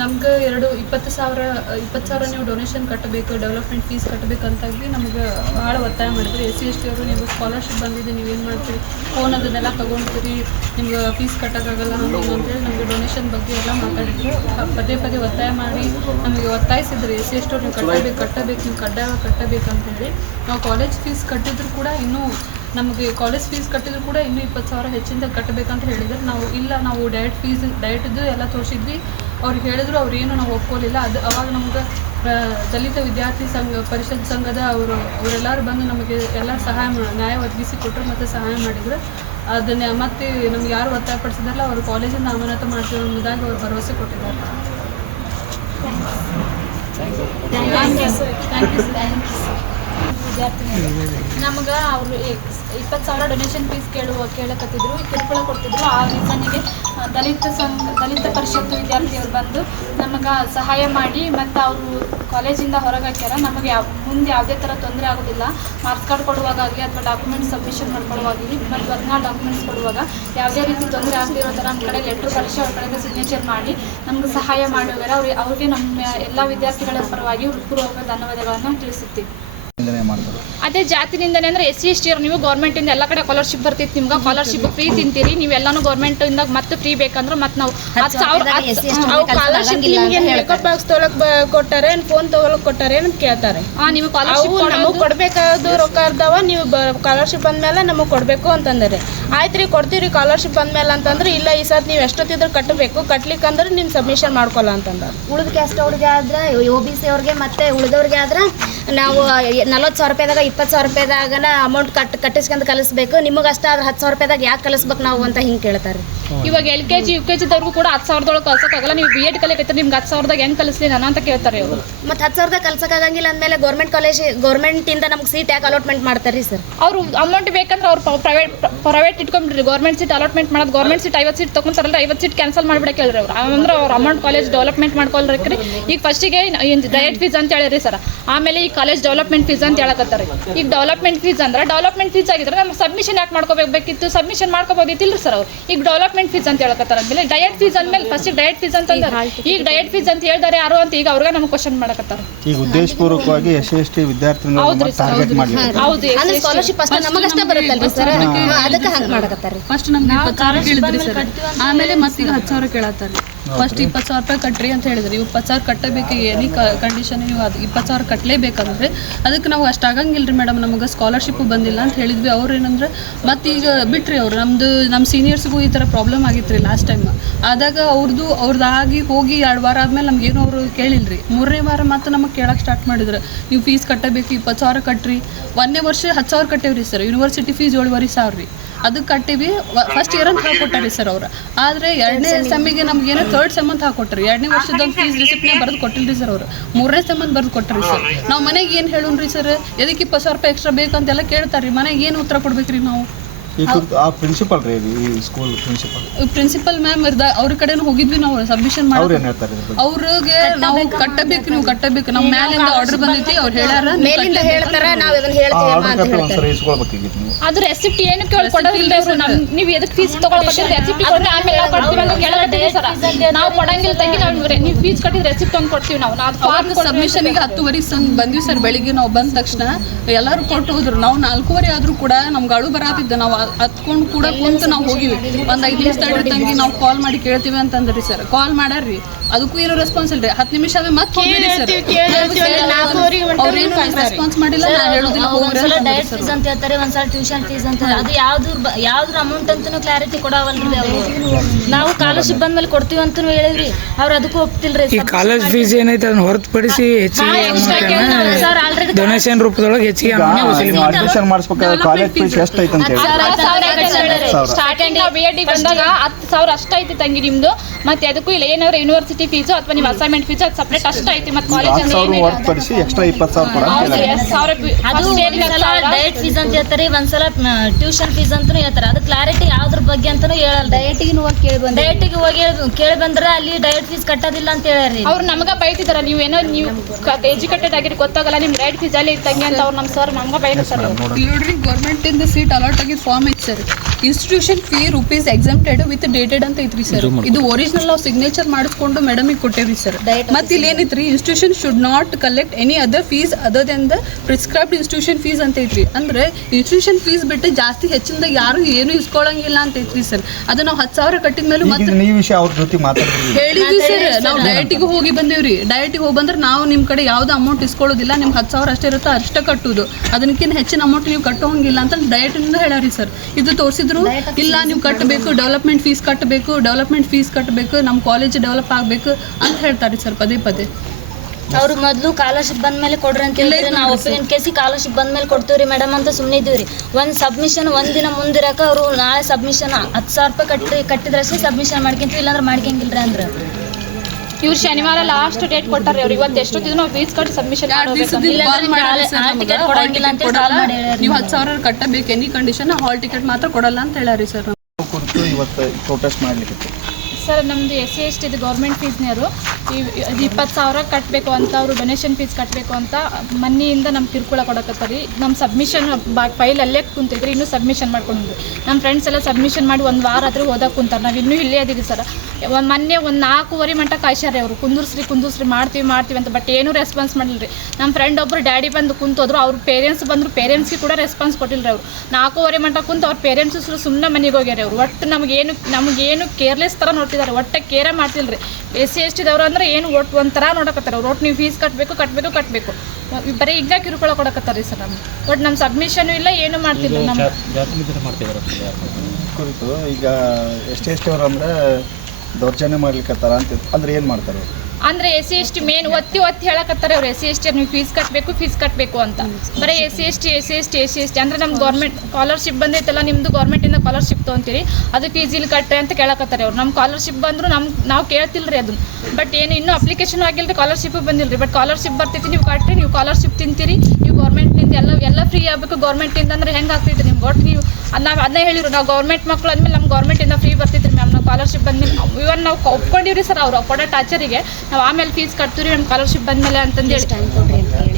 ನಮ್ಗೆ 20,000 ನೀವು ಡೊನೇಷನ್ ಕಟ್ಟಬೇಕು, ಡೆವಲಪ್ಮೆಂಟ್ ಫೀಸ್ ಕಟ್ಟಬೇಕಂತಾಗಿ ನಮ್ಗೆ ಭಾಳ ಒತ್ತಾಯ ಮಾಡಿದ್ರು. SC/ST ಅವರು ನೀವು ಸ್ಕಾಲರ್ಶಿಪ್ ಬಂದಿದೆ, ನೀವೇನು ಮಾಡ್ತೀರಿ, ಫೋನ್ ಅದನ್ನೆಲ್ಲ ತೊಗೊಳ್ತೀರಿ, ನಿಮ್ಗೆ ಫೀಸ್ ಕಟ್ಟೋಕ್ಕಾಗಲ್ಲ ಹಂಗೆ ಅಂತೇಳಿ ನಮಗೆ ಡೊನೇಷನ್ ಬಗ್ಗೆ ಎಲ್ಲ ಮಾತಾಡಿದ್ರು. ಪದೇ ಪದೇ ಒತ್ತಾಯ ಮಾಡಿ ನಮಗೆ ಒತ್ತಾಯಿಸಿದ್ರು. SC/ST ಅವ್ರು ನೀವು ಕಟ್ಟಬೇಕು ನೀವು ಕಡ್ಡಾಯ ಕಟ್ಟಬೇಕಂತೇಳಿ. ನಾವು ಕಾಲೇಜ್ ಫೀಸ್ ಕಟ್ಟಿದ್ರು ಕೂಡ ಇನ್ನೂ 20,000 ಹೆಚ್ಚಿಂದ ಕಟ್ಟಬೇಕಂತ ಹೇಳಿದ್ರು. ನಾವು ಇಲ್ಲ, ನಾವು ಡಯಟ್ದು ಎಲ್ಲ ತೋರಿಸಿದ್ವಿ. ಅವ್ರಿಗೆ ಹೇಳಿದ್ರು, ಅವ್ರೇನು ನಾವು ಒಪ್ಕೊಳ್ಳಿಲ್ಲ. ಅವಾಗ ನಮ್ಗೆ ದಲಿತ ವಿದ್ಯಾರ್ಥಿ ಪರಿಷತ್ ಸಂಘದ ಅವರೆಲ್ಲರೂ ಬಂದು ನಮಗೆ ಎಲ್ಲ ನ್ಯಾಯ ಒದಗಿಸಿ ಕೊಟ್ಟರು ಮತ್ತು ಸಹಾಯ ಮಾಡಿದ್ರು. ಅದನ್ನೇ ಮತ್ತೆ ನಮ್ಗೆ ಯಾರು ಒತ್ತಾಯಪಡಿಸಿದಾರಲ್ಲ ಅವರು ಕಾಲೇಜಿಂದ ಅಮಾನತು ಮಾಡ್ತೀವಿ ಅನ್ನೋದಾಗಿ ಅವ್ರು ಭರವಸೆ ಕೊಟ್ಟಿದ್ದಾರೆ. ನಮ್ಗೆ ಅವರು 20,000 ಡೊನೇಷನ್ ಫೀಸ್ ಕೇಳಕತ್ತಿದ್ರು, ಕಿರುಕುಳ ಕೊಡ್ತಿದ್ರು. ಆ ರೀಸನ್ನಿಗೆ ದಲಿತ ಪರಿಷತ್ತು ವಿದ್ಯಾರ್ಥಿಯವರು ಬಂದು ನಮಗೆ ಸಹಾಯ ಮಾಡಿ ಮತ್ತು ಅವರು ಕಾಲೇಜಿಂದ ಹೊರಗೆ ಹಾಕ್ಯಾರ. ನಮಗೆ ಮುಂದೆ ಯಾವುದೇ ಥರ ತೊಂದರೆ ಆಗೋದಿಲ್ಲ. ಮಾರ್ಕ್ಸ್ ಕಾರ್ಡ್ ಕೊಡುವಾಗಲಿ ಅಥವಾ ಡಾಕ್ಯುಮೆಂಟ್ಸ್ ಸಬ್ಮಿಷನ್ ಮಾಡ್ಕೊಳ್ಳುವಾಗಲಿ ಮತ್ತು ಒರಿಜಿನಲ್ ಡಾಕ್ಯುಮೆಂಟ್ಸ್ ಕೊಡುವಾಗ ಯಾವುದೇ ರೀತಿ ತೊಂದರೆ ಆಗದಿರೋ ಥರ ನಮ್ಮ ಕಡೆ ಲೆಟ್ರ್ ಬರೆಸಿ ಅವ್ರ ಕಡೆಗೆ ಸಿಗ್ನೇಚರ್ ಮಾಡಿ ನಮ್ಗೆ ಸಹಾಯ ಮಾಡಿ ಹೋಗ್ಯಾರ. ಅವ್ರಿಗೆ ನಮ್ಮ ಎಲ್ಲ ವಿದ್ಯಾರ್ಥಿಗಳ ಪರವಾಗಿ ಹೃತ್ಪೂರ್ವಕ ಧನ್ಯವಾದಗಳನ್ನು ತಿಳಿಸುತ್ತೀವಿ. ಮಾಡ್ತಾರೆ. ಅದೇ ಜಾತಿ ನಿಂದನೆ ಅಂದ್ರೆ SC/ST ನೀವು ಗೌರ್ಮೆಂಟ್ ಇಂದ ಎಲ್ಲ ಕಡೆ ಸ್ಕಾಲರ್ಶಿಪ್ ಬರ್ತೈತಿ, ನಿಮ್ಗೆ ಸ್ಕಾಲರ್ಶಿಪ್ ಫ್ರೀ ತಿಂತೀರಿ ನೀವೆಲ್ಲಾನು ಗೌರ್ಮೆಂಟ್ ಇಂದ ಮತ್ತೆ ಫ್ರೀ ಬೇಕಂದ್ರೆ ಮತ್ತೆ ನಾವು 10,000 ಸ್ಕಾಲರ್ಶಿಪ್ ನಿಮಗೆ ಮೇಕಪ್ ಬಾಕ್ಸ್ ತೊಗೊಳಕ್ ಕೊಟ್ಟಾರೆ, ಫೋನ್ ತೊಗೊಳಕ್ ಕೊಟ್ಟಾರೆ ಅಂತ ಕೇಳ್ತಾರೆ. ನೀವು ಸ್ಕಾಲರ್ಶಿಪ್ ನಮಗೆ ಕೊಡ್ಬೇಕಾದ ರೊಕ್ಕ ಇರ್ತಾವ, ನೀವು ಸ್ಕಾಲರ್ಶಿಪ್ ಬಂದ್ಮೇಲೆ ನಮಗೆ ಕೊಡ್ಬೇಕು ಅಂತಂದರೆ ಆಯ್ತು ರೀ ಕೊಡ್ತೀವಿ ಸ್ಕಾಲರ್ಶಿಪ್ ಬಂದ್ಮೇಲೆ ಅಂತಂದ್ರೆ ಇಲ್ಲ ಈ ಸತ್ ನೀವು ಎಷ್ಟೊತ್ತಿದ್ರು ಕಟ್ಟಬೇಕು, ಕಟ್ಲಿಕ್ಕಂದ್ರೆ ನೀವು ಸಬ್ಮಿಷನ್ ಮಾಡ್ಕೊಲ್ಲ ಅಂತಂದ. ಉಳಿದ ಕ್ಯಾಸ್ಟ್ ಅವ್ರಿಗೆ ಆದ್ರೆ OBC ಅವ್ರಿಗೆ ಮತ್ತೆ ಉಳಿದವ್ರಿಗೆ ಆದ್ರೆ ನಾವು 40,000 ರೂಪಾಯಿದಾಗ 20,000 ರೂಪಾಯಿದಾಗ ಅಮೌಂಟ್ ಕಟ್ಟಿಸ್ಕೊಂಡ್ ಕಲಿಸ್ಬೇಕು, ನಿಮಗೆ ಅಷ್ಟ ಆದ್ರೆ 10,000 ರೂಪಾಯಿದಾಗ ಯಾಕೆ ಕಲಿಸ್ಬೇಕು ನಾವು ಅಂತ ಹಿಂಗೆ ಕೇಳ್ತಾರೆ. ಇವಾಗ LKG UKG ದವ್ರಿಗೂ ಕೂಡ 10,000 ಕಲ್ಸಕ್ಕಾಗಲ್ಲ, ನೀವು B.Ed ಕಲಿಯಕತ್ತೀರಿ ನಿಮ್ಗೆ 10,000 ಹೆಂಗ್ ಕಲಿಸ್ಲಿ ನಾನು ಅಂತ ಕೇಳ್ತಾರೆ ಅವರು. ಮತ್ತೆ 10,000 ಕಲ್ಸಕ್ಕಾಗಂಗಿಲ್ಲ ಅಂದಮೇಲೆ ಗೌರ್ಮೆಂಟ್ ಇಂದ ನಮ್ಗೆ ಸೀಟ್ ಯಾಕೆ ಅಲಾಟ್ಮೆಂಟ್ ಮಾಡ್ತಾರೆ ಸರ್? ಅವ್ರು ಅಮೌಂಟ್ ಬೇಕಂದ್ರೆ ಅವ್ರು ಪ್ರೈವೇಟ್ ಇಟ್ಕೊಂಡ್ಬಿಡ್ರಿ, ಗೌರ್ಮೆಂಟ್ ಸೀಟ್ ಅಲಾಟ್ಮೆಂಟ್ ಮಾಡೋದು ಗೌರ್ಮೆಂಟ್ ಸೀಟ್ 50 ಸೀಟ್ ತೊಗೊಂತಾರಲ್ಲ 50 ಸೀಟ್ ಕ್ಯಾನ್ಸಲ್ ಮಾಡಿಬಿಡಕ್ಕೆ ಹೇಳ್ರಿ ಅವ್ರು. ಅಂದ್ರೆ ಅವ್ರ ಅಮೌಂಟ್ ಕಾಲೇಜ್ ಡೆವಲಪ್ಮೆಂಟ್ ಮಾಡ್ಕೊಳ್ರಿ. ಈಗ ಫಸ್ಟಿಗೆ ಡಯಟ್ ಫೀಸ್ ಅಂತ ಹೇಳಿರಿ ಸರ್, ಆಮೇಲೆ ಈ ಕಾಲೇಜ್ ಡೆವಲಪ್ಮೆಂಟ್ ಫೀಸ್ ಅಂತ ಹೇಳಕತ್ತಾರೆ. ಈಗ ಡೆವಲಪ್ಮೆಂಟ್ ಫೀಸ್ ಅಂದ್ರೆ ಡೆವಲಪ್ಮೆಂಟ್ ಫೀಸ್ ಆಗಿದ್ರೆ ನಮ್ಗೆ ಸಬ್ಮಿಷನ್ ಯಾಕೆ ಮಾಡ್ಕೋಬೇಕಿತ್ತು, ಸಬ್ಮಿಷನ್ ಮಾಡ್ಕೋಬೋದಿತ್ತಿಲ್ಲ ಸರ್ ಅವ್ರು. ಈಗ ಡೆವಲಪ್ಮೆಂಟ್ ಫೀಸ್ ಅಂತ ಹೇಳಕತ್ತಾರೆ ಅಂದ್ಮೇಲೆ ಡಯಟ್ ಫೀಸ್ ಅಂದ್ಮೇಲೆ ಫಸ್ಟ್ ಡಯಟ್ ಫೀಸ್ ಅಂತ ಈಗ ಡಯಟ್ ಫೀಸ್ ಅಂತ ಹೇಳ್ತಾರೆ ಯಾರು ಅಂತ ಈಗ ಅವ್ರಿಗೆ ನಮ್ಗೆ ಕ್ವಶನ್ ಮಾಡಕತ್ತಾರೆ. ಈಗ ಉದ್ದೇಶಪೂರ್ವಕವಾಗಿ SC/ST ವಿದ್ಯಾರ್ಥಿಗಳನ್ನು ಟಾರ್ಗೆಟ್ ಮಾಡಿ ಹೌದು ಅಂದ್ರೆ ಸ್ಕಾಲರ್ಶಿಪ್ ಅಷ್ಟೇ ನಮಗಷ್ಟೇ ಬರುತ್ತಲ್ರಿ ಸರ್, ಅದಕ್ಕೆ ಹಂಗೆ ಮಾಡಕತ್ತಾರೆ. ಫಸ್ಟ್ ನಮ್ಗೆ 20,000 ಕೇಳಿದ್ರಿ ಸರ್, ಆಮೇಲೆ ಮತ್ತೀಗ 10,000 ಕೇಳತ್ತಾರೆ. ಫಸ್ಟ್ 20,000 ರೂಪಾಯಿ ಕಟ್ರಿ ಅಂತ ಹೇಳಿದ್ರಿ, 20,000 ಕಟ್ಟಬೇಕು, ಎನಿ ಕಂಡೀಷನ್ ನೀವು ಅದು 20,000 ಕಟ್ಟಲೇಬೇಕಂದ್ರೆ ಅದಕ್ಕೆ ನಾವು ಅಷ್ಟು ಆಗಂಗಿಲ್ಲ ರೀ ಮೇಡಮ್, ನಮಗೆ ಸ್ಕಾಲರ್ಶಿಪ್ಪು ಬಂದಿಲ್ಲ ಅಂತ ಹೇಳಿದ್ವಿ. ಅವ್ರು ಏನಂದ್ರೆ ಮತ್ತೀಗ ಬಿಟ್ರಿ ಅವ್ರು ನಮ್ಮ ಸೀನಿಯರ್ಸ್ಗೂ ಈ ಥರ ಪ್ರಾಬ್ಲಮ್ ಆಗಿತ್ತು ರೀ ಲಾಸ್ಟ್ ಟೈಮ್. ಆದಾಗ ಅವ್ರದ್ದಾಗಿ ಹೋಗಿ 2 ವಾರ ಆದಮೇಲೆ ನಮ್ಗೇನು ಅವರು ಕೇಳಿಲ್ರಿ. 3ನೇ ವಾರ ಮತ್ತೆ ನಮಗೆ ಕೇಳಕ್ಕೆ ಸ್ಟಾರ್ಟ್ ಮಾಡಿದ್ರು, ನೀವು ಫೀಸ್ ಕಟ್ಟಬೇಕು 20,000 ಕಟ್ರಿ. 1ನೇ ವರ್ಷ 10,000 ಕಟ್ಟೇವ್ರಿ ಸರ್, ಯೂನಿವರ್ಸಿಟಿ ಫೀಸ್ 7,500 ರೀ, ಅದಕ್ಕೆ ಕಟ್ಟಿವಿ. ಫಸ್ಟ್ ಇಯರ್ ಅಂತ ಹಾಕೊಟ್ಟಾರಿ ಸರ್ ಅವ್ರು. ಆದರೆ 2ನೇ ಸೆಮ್ಮಿಗೆ ನಮ್ಗೇನೋ 3rd ಸೆಮ್ ಅಂತ ಹಾಕೊಟ್ರಿ. 2ನೇ ವರ್ಷದ ಫೀಸ್ ರಿಸಿಪ್ಟ್ನೇ ಬರೆದು ಕೊಟ್ಟಿಲ್ರಿ ಸರ್ ಅವರು, 3ನೇ ಸೆಮ್ ಅಂತ ಬರೆದು ಕೊಟ್ಟರಿ ಸರ್. ನಾವು ಮನೆಗೆ ಏನು ಹೇಳೋಣ್ರಿ ಸರ್, ಎದಕ್ಕೆ 20,000 ರೂಪಾಯಿ ಎಕ್ಸ್ಟ್ರಾ ಬೇಕಂತೆಲ್ಲ ಕೇಳ್ತಾರೆ ರೀ. ಮನೆಗೆ ಏನು ಉತ್ತರ ಕೊಡ್ಬೇಕ್ರಿ ನಾವು? ಪ್ರಿನ್ಸಿಪಲ್ ರೀ ಈ ಸ್ಕೂಲ್ ಪ್ರಿನ್ಸಿಪಲ್ ಮ್ಯಾಮ್ ಅವ್ರ ಕಡೆನೂ ಹೋಗಿದ್ವಿ ನಾವು ಸಬ್ಮಿಷನ್ ಮಾಡಿ. ಅವ್ರಿಗೆ ನಾವು ಕಟ್ಟಬೇಕು, ನೀವು ಕಟ್ಟಬೇಕು, ನಮ್ಮ ಮ್ಯಾಲಿಂದ ಆರ್ಡರ್ ಬಂದೈತಿ, ಅವ್ರು ಹೇಳ್ಯಾರ ಮೇಲಿಂದ ಹೇಳ್ತಾರ, ನಾವು ಇದನ್ನ ಹೇಳ್ತೀವಿ. ಅದು ರೆಸಿಪ್ಟ್ ಏನು ಕೇಳ್ಕೊಡೋದಿಲ್ಲ ಅವರು. ನೀವು ಎದಕ್ಕೆ ಫೀಸ್ ತಗೊಳ್ಬೇಕು ರೆಸಿಪ್ಟ್ ಕೊಡ್ರಿ, ಆಮೇಲೆ ನಾವು ಕೊಡ್ತೀವಿ ಅಂತ ಕೇಳಕತ್ತೀವಿ ಸರ್. ನಾವು ಕೊಡಂಗಿಲ್ಲ ತಂಗಿ, ನೀವು ಫೀಸ್ ಕಟ್ಟಿದ್ರೆ ರೆಸಿಪ್ಟ್ ತಂದು ಕೊಡ್ತೀವಿ ನಾವು. ಫಾರ್ಮ್ ಸಬ್ಮಿಷನ್ಗೆ 10:30 ಬಂದ್ವಿ ಸರ್. ಬೆಳಿಗ್ಗೆ ನಾವು ಬಂದ ತಕ್ಷಣ ಎಲ್ಲರೂ ಕೊಟ್ಟು ಹೋದ್ರು. ನಾವು 4:15 ಆದ್ರೂ ಕೂಡ ನಮ್ಗೆ ಅಳು ಬರಾತಿದ್ದ. ನಾವು ಹತ್ಕೊಂಡು ಕೂಡ ಕುಂತು ನಾವು ಹೋಗಿವಿ. ಒಂದು 5 ನಿಮಿಷ ತಡ್ರಿ ತಂಗಿ, ನಾವು ಕಾಲ್ ಮಾಡಿ ಕೇಳ್ತೀವಿ ಅಂತಂದ್ರಿ ಸರ್. ಕಾಲ್ ಮಾಡ್ಯಾರ್ರಿ, ಅದಕ್ಕೂ ಏನೋ ರೆಸ್ಪಾನ್ಸ್ ಇಲ್ರಿ. 10 ನಿಮಿಷ ಮತ್ತೆ ಹೋಗಿರಿ ಸರ್, ಅವ್ರೇನು ರೆಸ್ಪಾನ್ಸ್ ಮಾಡಿಲ್ಲ. ನಾ ಹೇಳುದಿಲ್ಲ ಒಂದ್ಸಲ ಡಯಟ್ ಫೀಸ್ ಅಂತ ಹೇಳ್ತಾರೆ, ಒಂದ್ಸಲ ಟ್ಯೂಷನ್ ಫೀಸ್ ಅಂತ. ಅದು ಯಾವ್ದ್ರ ಅಮೌಂಟ್ ಅಂತನೂ ಕ್ಲಾರಿಟಿ ಕೊಡವಲ್ರಿ ಅವರು. ನಾವು ಸ್ಕಾಲರ್ಶಿಪ್ ಬಂದ್ಮೇಲೆ ಕೊಡ್ತೀವಿ ಅಂತ ಹೇಳಿದ್ರಿ, ಅವ್ರು ಅದಕ್ಕೂ ಒಪ್ತಿಲ್ರಿ. ಕಾಲೇಜ್ ಫೀಸ್ ಏನೈತೆ ಅದನ್ನ ಹೊರತುಪಡಿಸಿ ಹೆಚ್ಚಿಗೆ ಡೊನೇಷನ್ ರೂಪದೊಳಗೆ ಹೆಚ್ಚಿಗೆ ಅಡ್ಮಿಷನ್ ಮಾಡಿಸ್ಬೇಕಾದ್ರೆ ಕಾಲೇಜ್ ಫೀಸ್ ಎಷ್ಟು ಐತೆ ಅಂತ ಹೇಳಿ ಸ್ಟಾರ್ಟಿಂಗ್ B.Ed ಬಂದಾಗ 10,000 ಅಷ್ಟ ಐತಿ ತಂಗಿ ನಿಮ್ದು. ಮತ್ತೆ ಅದಕ್ಕೂ ಇಲ್ಲ ಏನಾದ್ರು ಯೂನಿವರ್ಸಿಟಿ ಫೀಸು ಅಥವಾ ನಿಮ್ಮ ಅಸೈನ್ಮೆಂಟ್ ಫೀಸ್ ಅದು ಸಪ್ರೇಟ್ ಅಷ್ಟ ಐತಿ. ಮತ್ತೆ ಕಾಲೇಜ್ ಹೊರತುಪಡಿಸಿ ಎಕ್ಸ್ಟ್ರಾ 20,000 ಡಯಟ್ ಫೀಸ್ ಅಂತ ಹೇಳ್ತಾರೆ, ಒಂದ್ಸಲ ಟ್ಯೂಷನ್ ಫೀಸ್ ಅಂತಾನು ಹೇಳ್ತಾರೆ. ಅದು ಕ್ಲಾರಿಟಿ ಯಾವ್ದ್ರ ಬಗ್ಗೆ ಅಂತಾನು ಹೇಳಲ್ಲ. ಡಯಟಿಗೆ ಹೋಗಿ ಕೇಳಿ ಬಂದ್ರೆ ಅಲ್ಲಿ ಡಯಟ್ ಫೀಸ್ ಕಟ್ಟೋದಿಲ್ಲ ಅಂತ ಹೇಳ್ಯಾರಿ. ಅವ್ರು ನಮಗ ಬೈತಿದಾರ, ನೀವೇನೋ ನೀವು ಎಜುಕೇಟೆಡ್ ಆಗಿರಿ ಗೊತ್ತಾಗಲ್ಲ, ನಿಮ್ ಡಯಟ್ ಫೀಸ್ ಅಲ್ಲಿ ತಂಗಿ ಅಂತ ಅವ್ರು ನಮ್ಮ ಸರ್ ನಮ್ಗ ಬೈತಾರೆ. ನೋಡ್ರಿ, ಗೌರ್ಮೆಂಟ್ ಇಂದ ಸೀಟ್ ಅಲಾಟ್ ಆಗಿದ್ ಫಾರ್ಮ್ ಐತಿ sir. Institution fee rupees exempted with dated ಅಂತ ಐತ್ರಿ ಸರ್. ಇದು ಒರಿಜಿನಲ್ ನಾವು ಸಿಗ್ನೇಚರ್ ಮಾಡಿಸ್ಕೊಂಡು ಮೇಡಮಿಗೆ ಕೊಟ್ಟೇವ್ರಿ ಸರ್. ಮತ್ತೆ ಇಲ್ಲಿ ಏನೈತ್ರಿ, institution should not collect any other fees other than the prescribed institution fees ಅಂತ ಐತ್ರಿ. ಅಂದ್ರೆ ಇನ್ಸ್ಟಿಟ್ಯೂಷನ್ ಫೀಸ್ ಬಿಟ್ಟು ಜಾಸ್ತಿ ಹೆಚ್ಚಿಂದ ಯಾರು ಏನು ಇಸ್ಕೊಳಂಗಿಲ್ಲ ಅಂತ ಐತ್ರಿ ಸರ್. ಅದು ನಾವು 10,000 ಕಟ್ಟಿದ ಮೇಲೆ ಮತ್ತೆ ಹೇಳಿದ್ವಿ ಸರ್. ನಾವು ಡಯಟಿಗೆ ಹೋಗಿ ಬಂದೇವ್ರಿ. ಡಯಟಿಗೆ ಹೋಗಿ ಬಂದ್ರೆ ನಾವು ನಿಮ್ಮ ಕಡೆ ಯಾವ್ದು ಅಮೌಂಟ್ ಇಸ್ಕೊಳ್ಳೋದಿಲ್ಲ, ನಿಮ್ಗೆ 10,000 ಅಷ್ಟೇ ಇರುತ್ತೋ ಅಷ್ಟೇ ಕಟ್ಟುದು, ಅದಕ್ಕಿಂತ ಹೆಚ್ಚಿನ ಅಮೌಂಟ್ ನೀವು ಕಟ್ಟೋಂಗಿಲ್ಲ ಅಂತ ಡಯಟ್ ಇಂದ ಹೇಳ್ಯಾರಿ ಸರ್. ಇದು ತೋರಿಸಿದ್ರು ಇಲ್ಲ ನೀವು ಕಟ್ಟಬೇಕು, ಡೆವಲಪ್ಮೆಂಟ್ ಫೀಸ್ ಕಟ್ಟಬೇಕು, ನಮ್ಮ ಕಾಲೇಜ್ ಡೆವಲಪ್ ಆಗಬೇಕು ಅಂತ ಹೇಳ್ತಾರೆ ಸರ್ ಪದೇ ಪದೇ. ಅವ್ರು ಮೊದಲು ಸ್ಕಾಲರ್ಶಿಪ್ ಬಂದ್ಮೇಲೆ ಕೊಡ್ರಿ ಅಂತ ಹೇಳಿದ್ರೆ ನಾವು ಒಪ್ಪಿನ ಕೇಸಿ ಸ್ಕಾಲರ್ಶಿಪ್ ಬಂದ್ಮೇಲೆ ಕೊಡ್ತೀವ್ರಿ ಮೇಡಮ್ ಅಂತ ಸುಮ್ಮನೆ ಇದ್ದೀವ್ರಿ. ಒಂದು ಸಬ್ಮಿಷನ್ ಒಂದಿನ ಮುಂದಿರಕ ಅವರು ನಾಳೆ ಸಬ್ಮಿಷನ್ 10,000 ರೂಪಾಯಿ ಕಟ್ಟಿದ್ರಷ್ಟೇ ಸಬ್ಮಿಷನ್ ಮಾಡ್ಕೊಂತೀವಿ, ಇಲ್ಲಾಂದ್ರೆ ಮಾಡ್ಕೊಂಗಿಲ್ರಿ ಅಂದ್ರೆ. ಇವ್ರು ಶನಿವಾರ ಲಾಸ್ಟ್ ಡೇಟ್ ಕೊಟ್ಟಾರೆ. ಅವ್ರು ಇವತ್ತು ಎಷ್ಟೊತ್ತಿದ್ರು ನಾವು ಫೀಸ್ ಕಟ್ಟಿ ಸಬ್ಮಿಷನ್ ಕೊಡಂಗಿಲ್ಲ ಅಂತ ನೀವು 10,000 ಕಟ್ಟಬೇಕು ಎನಿ ಕಂಡೀಷನ್, ಹಾಲ್ ಟಿಕೆಟ್ ಮಾತ್ರ ಕೊಡಲ್ಲ ಅಂತ ಹೇಳ್ಯಾರಿ ಸರ್. ಇವತ್ತು ಪ್ರೊಟೆಸ್ಟ್ ಮಾಡ್ಲಿಕ್ಕೆ ಸರ್ ನಮ್ದು SC/ST ಇದು ಗೌರ್ಮೆಂಟ್ ಫೀಸ್ನವರು ಈ 20,000 ಕಟ್ಟಬೇಕು ಅಂತ ಅವರು ಡೊನೇಷನ್ ಫೀಸ್ ಕಟ್ಟಬೇಕು ಅಂತ ಮನೆಯಿಂದ ನಮ್ಮ ಕಿರುಕುಳ ಕೊಡಕತ್ತಾರೆ. ನಮ್ಮ ಸಬ್ಮಿಷನ್ ಫೈಲ್ ಅಲ್ಲೇ ಕುಂತಿದ್ರಿ, ಇನ್ನೂ ಸಬ್ಮಿಷನ್ ಮಾಡ್ಕೊಂಡಿದ್ವಿ. ನಮ್ಮ ಫ್ರೆಂಡ್ಸ್ ಎಲ್ಲ ಸಬ್ಮಿಷನ್ ಮಾಡಿ 1 ವಾರ ಆದರೂ ಓದಕ್ಕೆ ಕುಂತಾರೆ. ನಾವು ಇನ್ನೂ ಇಲ್ಲೇ ಅದೀವಿ ಸರ್. ಮೊನ್ನೆ 4:15 ಮಟ್ಟ ಕಾಯ್ಸಾರೆ ಅವರು, ಕುಂದಿರ್ಸ್ರಿ ಮಾಡ್ತೀವಿ ಅಂತ. ಬಟ್ ಏನೂ ರೆಸ್ಪಾನ್ಸ್ ಮಾಡಿಲ್ಲ ರೀ. ನಮ್ಮ ಫ್ರೆಂಡ್ ಒಬ್ಬರು ಡ್ಯಾಡಿ ಬಂದು ಕುಂತೋದ್ರು, ಅವ್ರ ಪೇರೆಂಟ್ಸ್ ಬಂದರು, ಪೇರೆಂಟ್ಸ್ಗೆ ಕೂಡ ರೆಸ್ಪಾನ್ಸ್ ಕೊಟ್ಟಿಲ್ಲ ರೀ ಅವರು. 4:15 ಮಟ್ಟ ಕುಂತು ಅವ್ರ ಪೇರೆಂಟ್ಸು ಸುಮ್ಮನೆ ಮನೆಗೆ ಹೋಗ್ಯಾರ ಅವರು. ಒಟ್ಟು ನಮಗೇನು ಕೇರ್ಲೆಸ್ ಥರ ನೋಡ್ತಿದ್ದಾರೆ, ಒಟ್ಟೆ ಕೇರೇ ಮಾಡ್ತಿಲ್ಲ ರೀ. SC ST ದವರು ಅಂದ್ರೆ ಏನು ಒಟ್ಟು ಒಂಥರ ನೋಡಕತ್ತಾರೆ ಅವ್ರು. ಒಟ್ಟು ನೀವು ಫೀಸ್ ಕಟ್ಟಬೇಕು ಬರೀ ಈಗ ಕಿರುಕುಳ ಕೊಡಕತ್ತಾರೆ ರೀ ಸರ್. ನಮ್ಗೆ ಒಟ್ಟು ನಮ್ಮ ಸಬ್ಮಿಷನು ಇಲ್ಲ, ಏನು ಮಾಡ್ತಿಲ್ಲ. ನಮ್ಮ ಕುರಿತು ಈಗ ST ಅವರು ಅಂದರೆ ದೌರ್ಜನ್ಯ ಮಾಡ್ಲಿಕ್ಕತ್ತಾರ ಅಂತ ಅಂದ್ರೆ ಏನು ಮಾಡ್ತಾರೆ ಅಂದರೆ SC ST ಮೇನ್ ಒತ್ತಿ ಹೇಳಕತ್ತಾರೆ ಅವ್ರು. SC ST ನೀವು ಫೀಸ್ ಕಟ್ಟಬೇಕು ಅಂತ. ಬರೀ SC ST ಅಂದರೆ ನಮ್ಮ ಗೌರ್ಮೆಂಟ್ ಸ್ಕಾಲರ್ಶಿಪ್ ಬಂದೈತಲ್ಲ, ನಿಮ್ಮದು ಗೌರ್ಮೆಂಟಿಂದ ಸ್ಕಾಲರ್ಶಿಪ್ ತೊಗೊಂತೀರಿ, ಅದು ಫೀಸಿಲ್ ಕಟ್ಟೆ ಅಂತ ಕೇಳಕತ್ತಾರೆ ಅವ್ರು. ನಮ್ಮ ಸ್ಕಾಲರ್ಶಿಪ್ ಬಂದರೂ ನಾವು ಕೇಳ್ತಿಲ್ಲ ರೀ ಅದನ್ನು. ಬಟ್ ಏನು ಇನ್ನೂ ಅಪ್ಲಿಕೇಶನ್ ಆಗಿಲ್ಲ ರೀ, ಸ್ಕಾಲರ್ಶಿಪ್ ಬಂದಿಲ್ಲ ರೀ. ಬಟ್ ಸ್ಕಾಲರ್ಶಿಪ್ ಬರ್ತೈತಿ, ನೀವು ಕಟ್ಟಿ, ನೀವು ಸ್ಕಾಲರ್ಶಿಪ್ ತಿಂತೀರಿ, ನೀವು ಗೌರ್ಮೆಂಟ್ನಿಂದ ಎಲ್ಲ ಫ್ರೀ ಆಗಬೇಕು. ಗೌರ್ಮೆಂಟಿಂದ ಅಂದ್ರೆ ಹೆಂಗೆ ಆಗ್ತೈತೆ ನಿಮ್ಗೆ? ಒಟ್ಟು ನೀವು ನಾವು ಅದನ್ನೇ ಹೇಳಿರು, ನಾವು ಗೌರ್ಮೆಂಟ್ ಮಕ್ಕಳು ಅಂದಮೇಲೆ ನಮ್ಮ ಗೌರ್ಮೆಂಟಿಂದ ಫ್ರೀ ಬರ್ತೈತಿ ರೀ ಮ್ಯಾಮ್. ನಾವು ಸ್ಕಾಲರ್ಶಿಪ್ ಬಂದಮೇಲೆ ಇವನ್ ನಾವು ಒಪ್ಕೊಂಡಿವ್ರಿ ಸರ್. ಅವ್ರು ಕೊಡೋ ಟಾಚರಿಗೆ ನಾವು ಆಮೇಲೆ ಫೀಸ್ ಕಟ್ತೀವಿ ನಮ್ಮ ಸ್ಕಾಲರ್ಶಿಪ್ ಬಂದಮೇಲೆ ಅಂತಂದೇಳಿ